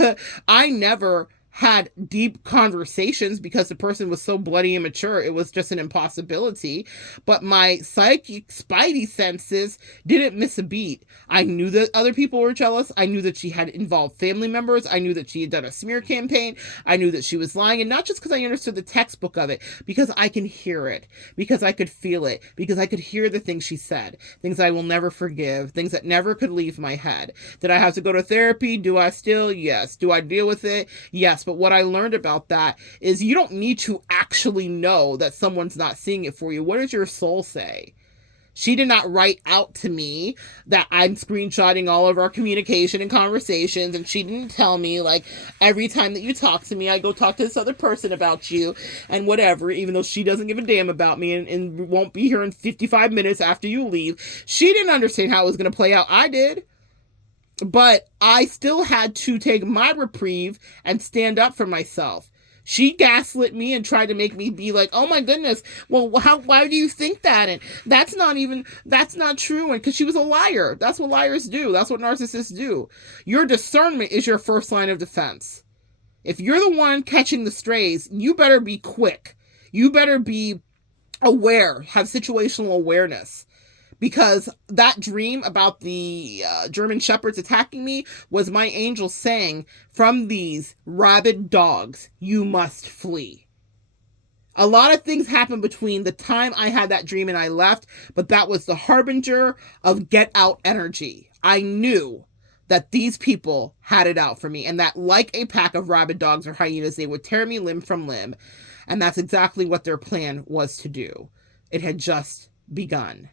I never had deep conversations because the person was so bloody immature. It was just an impossibility. But my psychic spidey senses didn't miss a beat. I knew that other people were jealous. I knew that she had involved family members. I knew that she had done a smear campaign. I knew that she was lying. And not just because I understood the textbook of it, because I can hear it, because I could feel it, because I could hear the things she said, things I will never forgive, things that never could leave my head. Did I have to go to therapy? Do I still? Yes. Do I deal with it? Yes. But what I learned about that is you don't need to actually know that someone's not seeing it for you. What does your soul say? She did not write out to me that I'm screenshotting all of our communication and conversations, and she didn't tell me, like, every time that you talk to me, I go talk to this other person about you and whatever, even though she doesn't give a damn about me and won't be here in 55 minutes after you leave. She didn't understand how it was going to play out. I did. But I still had to take my reprieve and stand up for myself. She gaslit me and tried to make me be like, oh my goodness, well, why do you think that? And that's not true. And because she was a liar. That's what liars do. That's what narcissists do. Your discernment is your first line of defense. If you're the one catching the strays, you better be quick. You better be aware, have situational awareness. Because that dream about the German shepherds attacking me was my angel saying, from these rabid dogs, you must flee. A lot of things happened between the time I had that dream and I left, but that was the harbinger of get out energy. I knew that these people had it out for me, and that like a pack of rabid dogs or hyenas, they would tear me limb from limb. And that's exactly what their plan was to do. It had just begun.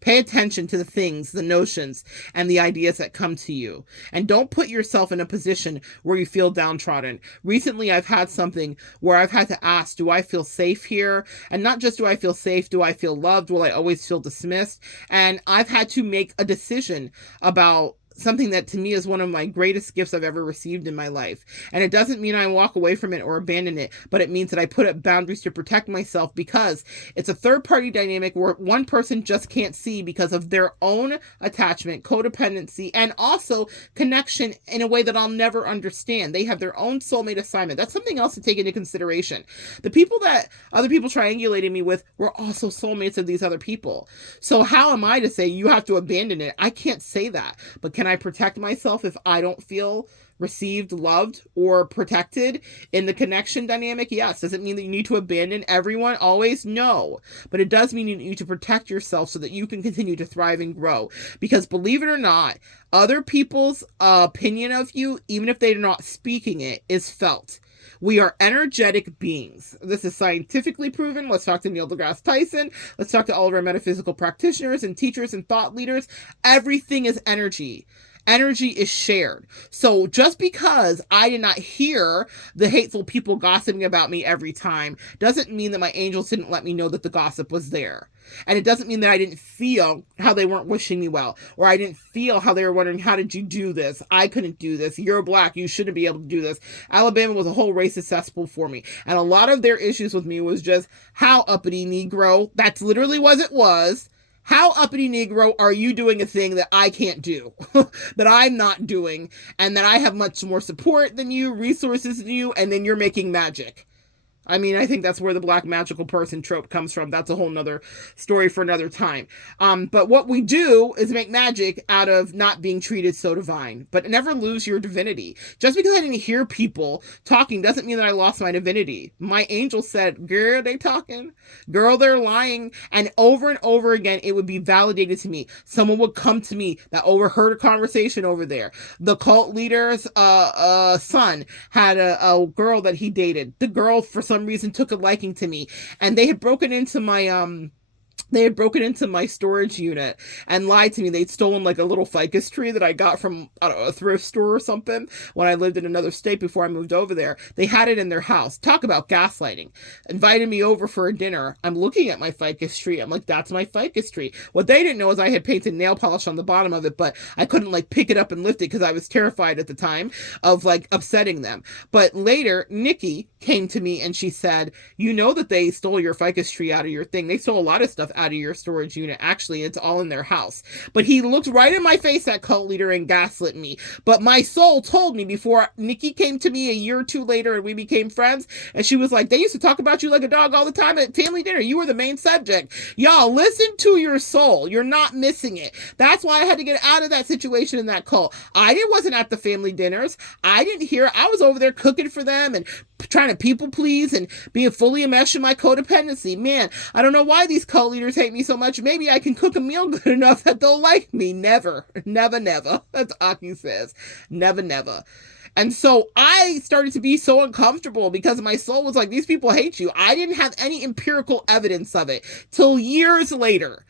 Pay attention to the things, the notions, and the ideas that come to you. And don't put yourself in a position where you feel downtrodden. Recently, I've had something where I've had to ask, do I feel safe here? And not just do I feel safe, do I feel loved? Will I always feel dismissed? And I've had to make a decision about something that to me is one of my greatest gifts I've ever received in my life. And it doesn't mean I walk away from it or abandon it, but it means that I put up boundaries to protect myself, because it's a third party dynamic where one person just can't see because of their own attachment, codependency, and also connection in a way that I'll never understand. They have their own soulmate assignment. That's something else to take into consideration. The people that other people triangulated me with were also soulmates of these other people. So how am I to say you have to abandon it? I can't say that. But can I protect myself if I don't feel received, loved, or protected in the connection dynamic? Yes. Does it mean that you need to abandon everyone always? No. But it does mean you need to protect yourself so that you can continue to thrive and grow. Because believe it or not, other people's opinion of you, even if they're not speaking it, is felt. We are energetic beings. This is scientifically proven. Let's talk to Neil deGrasse Tyson. Let's talk to all of our metaphysical practitioners and teachers and thought leaders. Everything is energy. Energy is shared. So just because I did not hear the hateful people gossiping about me every time doesn't mean that my angels didn't let me know that the gossip was there. And it doesn't mean that I didn't feel how they weren't wishing me well, or I didn't feel how they were wondering, how did you do this? I couldn't do this. You're black. You shouldn't be able to do this. Alabama was a whole racist cesspool for me. And a lot of their issues with me was just, how uppity Negro. That's literally what it was. How uppity Negro are you doing a thing that I can't do, that I'm not doing, and that I have much more support than you, resources than you, and then you're making magic? I mean, I think that's where the black magical person trope comes from. That's a whole nother story for another time. But what we do is make magic out of not being treated so divine. But never lose your divinity. Just because I didn't hear people talking doesn't mean that I lost my divinity. My angel said, girl, they talking. Girl, they're lying. And over again, it would be validated to me. Someone would come to me that overheard a conversation over there. The cult leader's son had a girl that he dated. The girl, for some reason, took a liking to me, and they had broken into my They had broken into my storage unit and lied to me. They'd stolen like a little ficus tree that I got from, I don't know, a thrift store or something when I lived in another state before I moved over there. They had it in their house. Talk about gaslighting. Invited me over for a dinner. I'm looking at my ficus tree. I'm like, that's my ficus tree. What they didn't know is I had painted nail polish on the bottom of it, but I couldn't like pick it up and lift it because I was terrified at the time of like upsetting them. But later, Nikki came to me and she said, you know that they stole your ficus tree out of your thing. They stole a lot of stuff out of your storage unit. Actually, it's all in their house. But he looked right in my face, that cult leader, and gaslit me. But my soul told me before Nikki came to me a year or two later and we became friends, and she was like, they used to talk about you like a dog all the time at family dinner. You were the main subject. Y'all, listen to your soul. You're not missing it. That's why I had to get out of that situation in that cult. Wasn't at the family dinners. I didn't hear. I was over there cooking for them and trying to people please and being fully enmeshed in my codependency. Man, I don't know why these cult leaders hate me so much. Maybe I can cook a meal good enough that they'll like me. Never. Never, never. That's Aki says. Never, never. And so I started to be so uncomfortable because my soul was like, these people hate you. I didn't have any empirical evidence of it till years later,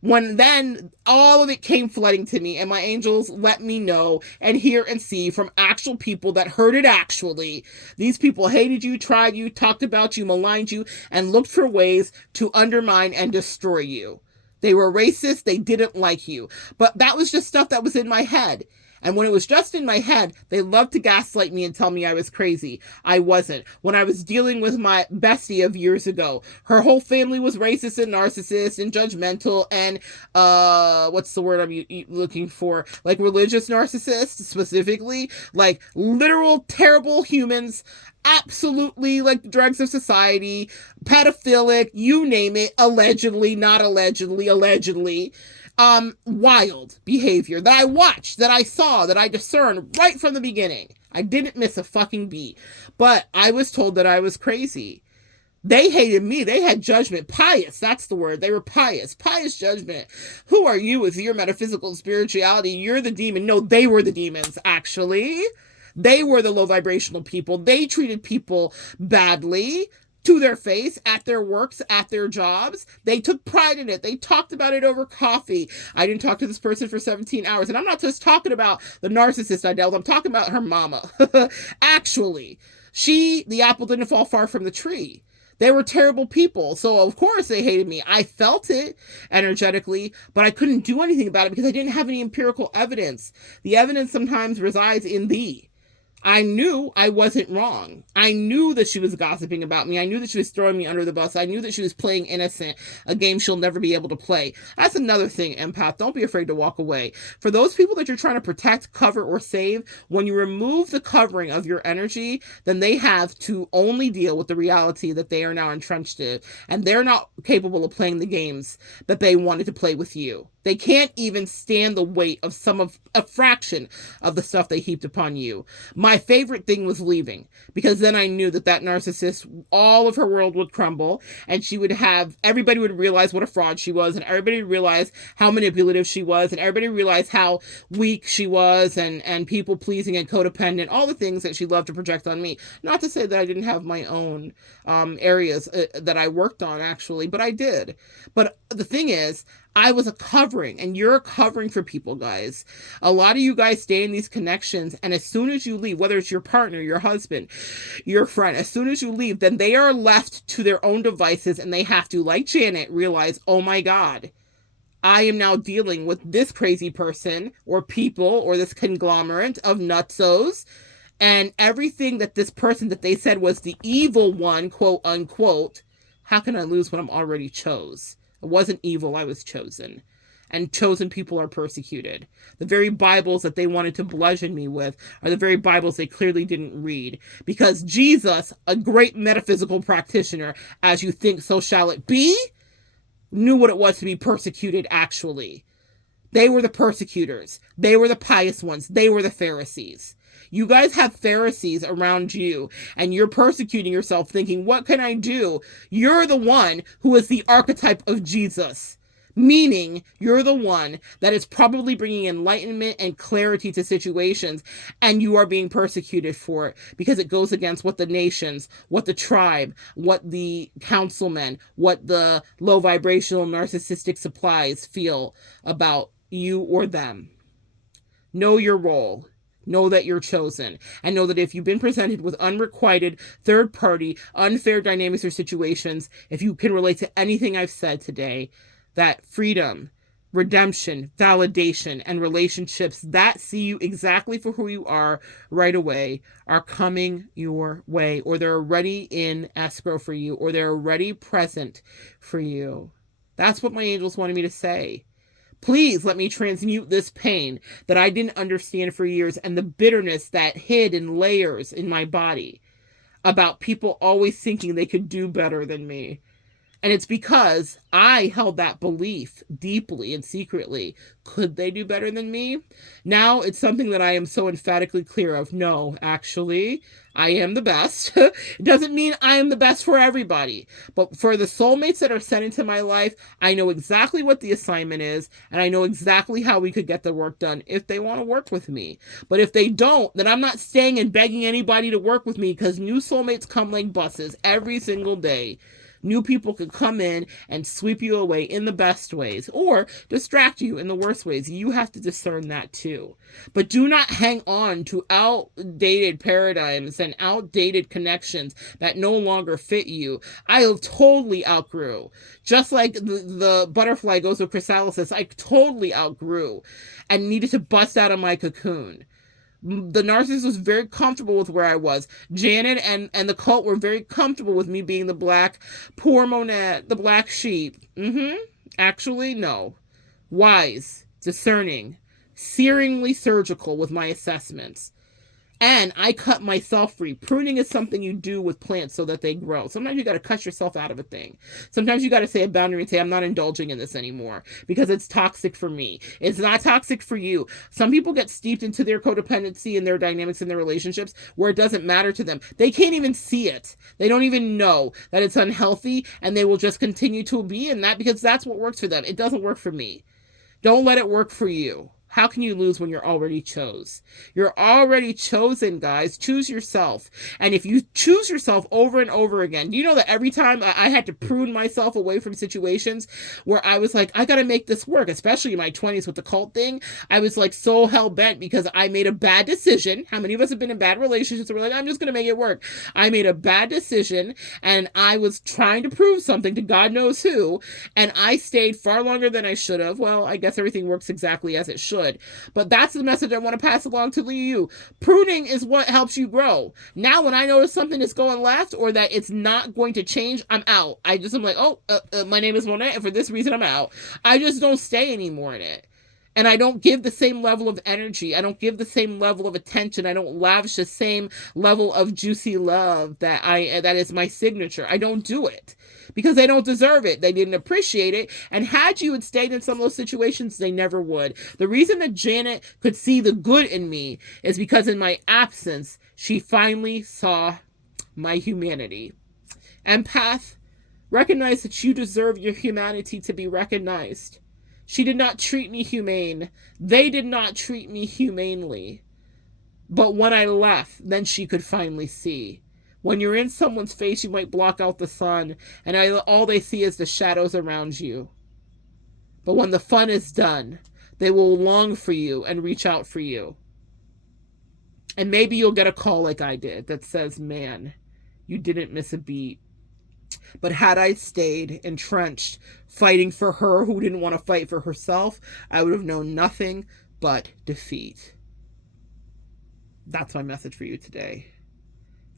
when then all of it came flooding to me and my angels let me know and hear and see from actual people that heard it actually. These people hated you, tried you, talked about you, maligned you, and looked for ways to undermine and destroy you. They were racist. They didn't like you. But that was just stuff that was in my head. And when it was just in my head, they loved to gaslight me and tell me I was crazy. I wasn't. When I was dealing with my bestie of years ago, her whole family was racist and narcissist and judgmental and, what's the word I'm looking for? Like religious narcissists specifically, like literal terrible humans, absolutely like dregs of society, pedophilic, you name it, allegedly, not allegedly, allegedly. Wild behavior that I watched, that I saw, that I discerned right from the beginning. I didn't miss a fucking beat. But I was told that I was crazy. They hated me. They had judgment. Pious, that's the word. They were pious. Pious judgment. Who are you with your metaphysical spirituality? You're the demon. No, they were the demons, actually. They were the low vibrational people. They treated people badly. To their face, at their works, at their jobs. They took pride in it. They talked about it over coffee. I didn't talk to this person for 17 hours. And I'm not just talking about the narcissist I dealt with. I'm talking about her mama. Actually, the apple didn't fall far from the tree. They were terrible people. So, of course, they hated me. I felt it energetically, but I couldn't do anything about it because I didn't have any empirical evidence. The evidence sometimes resides in thee. I knew I wasn't wrong. I knew that she was gossiping about me. I knew that she was throwing me under the bus. I knew that she was playing innocent, a game she'll never be able to play. That's another thing, empath. Don't be afraid to walk away. For those people that you're trying to protect, cover, or save, when you remove the covering of your energy, then they have to only deal with the reality that they are now entrenched in, and they're not capable of playing the games that they wanted to play with you. They can't even stand the weight of a fraction of the stuff they heaped upon you. My favorite thing was leaving, because then I knew that narcissist, all of her world would crumble, and everybody would realize what a fraud she was, and everybody would realize how manipulative she was, and everybody would realize how weak she was, and people pleasing and codependent, all the things that she loved to project on me. Not to say that I didn't have my own areas that I worked on, actually, but I did. But the thing is, I was a covering, and you're a covering for people, guys. A lot of you guys stay in these connections, and as soon as you leave, whether it's your partner, your husband, your friend, as soon as you leave, then they are left to their own devices, and they have to, like Janet, realize, oh my God, I am now dealing with this crazy person or people or this conglomerate of nutsos, and everything that this person that they said was the evil one, quote unquote, how can I lose what I'm already chose? I wasn't evil, I was chosen. And chosen people are persecuted. The very Bibles that they wanted to bludgeon me with are the very Bibles they clearly didn't read. Because Jesus, a great metaphysical practitioner, as you think so shall it be, knew what it was to be persecuted actually. They were the persecutors. They were the pious ones. They were the Pharisees. You guys have Pharisees around you, and you're persecuting yourself thinking, what can I do? You're the one who is the archetype of Jesus. Meaning you're the one that is probably bringing enlightenment and clarity to situations, and you are being persecuted for it because it goes against what the nations, what the tribe, what the councilmen, what the low vibrational narcissistic supplies feel about you or them. Know your role. Know that you're chosen. And know that if you've been presented with unrequited, third-party, unfair dynamics or situations, if you can relate to anything I've said today, that freedom, redemption, validation, and relationships that see you exactly for who you are right away are coming your way, or they're already in escrow for you, or they're already present for you. That's what my angels wanted me to say. Please let me transmute this pain that I didn't understand for years and the bitterness that hid in layers in my body about people always thinking they could do better than me. And it's because I held that belief deeply and secretly. Could they do better than me? Now it's something that I am so emphatically clear of. No, actually, I am the best. It doesn't mean I am the best for everybody. But for the soulmates that are sent into my life, I know exactly what the assignment is, and I know exactly how we could get the work done if they want to work with me. But if they don't, then I'm not staying and begging anybody to work with me, because new soulmates come like buses every single day. New people could come in and sweep you away in the best ways or distract you in the worst ways. You have to discern that too. But do not hang on to outdated paradigms and outdated connections that no longer fit you. I totally outgrew. Just like the butterfly goes with chrysalis, I totally outgrew and needed to bust out of my cocoon. The narcissist was very comfortable with where I was. Janet and the cult were very comfortable with me being the black, poor Monette, the black sheep. Actually, no. Wise, discerning, searingly surgical with my assessments. And I cut myself free. Pruning is something you do with plants so that they grow. Sometimes you got to cut yourself out of a thing. Sometimes you got to say a boundary and say, I'm not indulging in this anymore because it's toxic for me. It's not toxic for you. Some people get steeped into their codependency and their dynamics in their relationships where it doesn't matter to them. They can't even see it. They don't even know that it's unhealthy, and they will just continue to be in that because that's what works for them. It doesn't work for me. Don't let it work for you. How can you lose when you're already chose? You're already chosen, guys. Choose yourself. And if you choose yourself over and over again, you know that every time I had to prune myself away from situations where I was like, I got to make this work, especially in my 20s with the cult thing. I was like so hell-bent because I made a bad decision. How many of us have been in bad relationships where we're like, I'm just going to make it work? I made a bad decision, and I was trying to prove something to God knows who, and I stayed far longer than I should have. Well, I guess everything works exactly as it should. But that's the message I want to pass along to you. Pruning is what helps you grow. Now, when I notice something is going left or that it's not going to change, I'm out. I'm like, my name is Monet, and for this reason, I'm out. I just don't stay anymore in it. And I don't give the same level of energy. I don't give the same level of attention. I don't lavish the same level of juicy love that is my signature. I don't do it because they don't deserve it. They didn't appreciate it. And had you had stayed in some of those situations, they never would. The reason that Janet could see the good in me is because in my absence, she finally saw my humanity. Empath, recognize that you deserve your humanity to be recognized. She did not treat me humane. They did not treat me humanely. But when I left, then she could finally see. When you're in someone's face, you might block out the sun, and all they see is the shadows around you. But when the fun is done, they will long for you and reach out for you. And maybe you'll get a call like I did that says, man, you didn't miss a beat. But had I stayed entrenched, fighting for her who didn't want to fight for herself, I would have known nothing but defeat. That's my message for you today.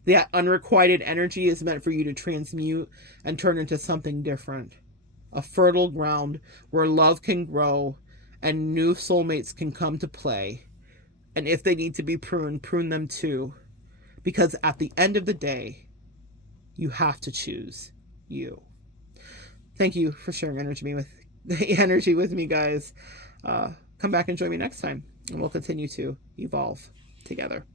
That unrequited energy is meant for you to transmute and turn into something different. A fertile ground where love can grow and new soulmates can come to play. And if they need to be pruned, prune them too. Because at the end of the day, you have to choose you. Thank you for sharing energy with me, guys. Come back and join me next time, and we'll continue to evolve together.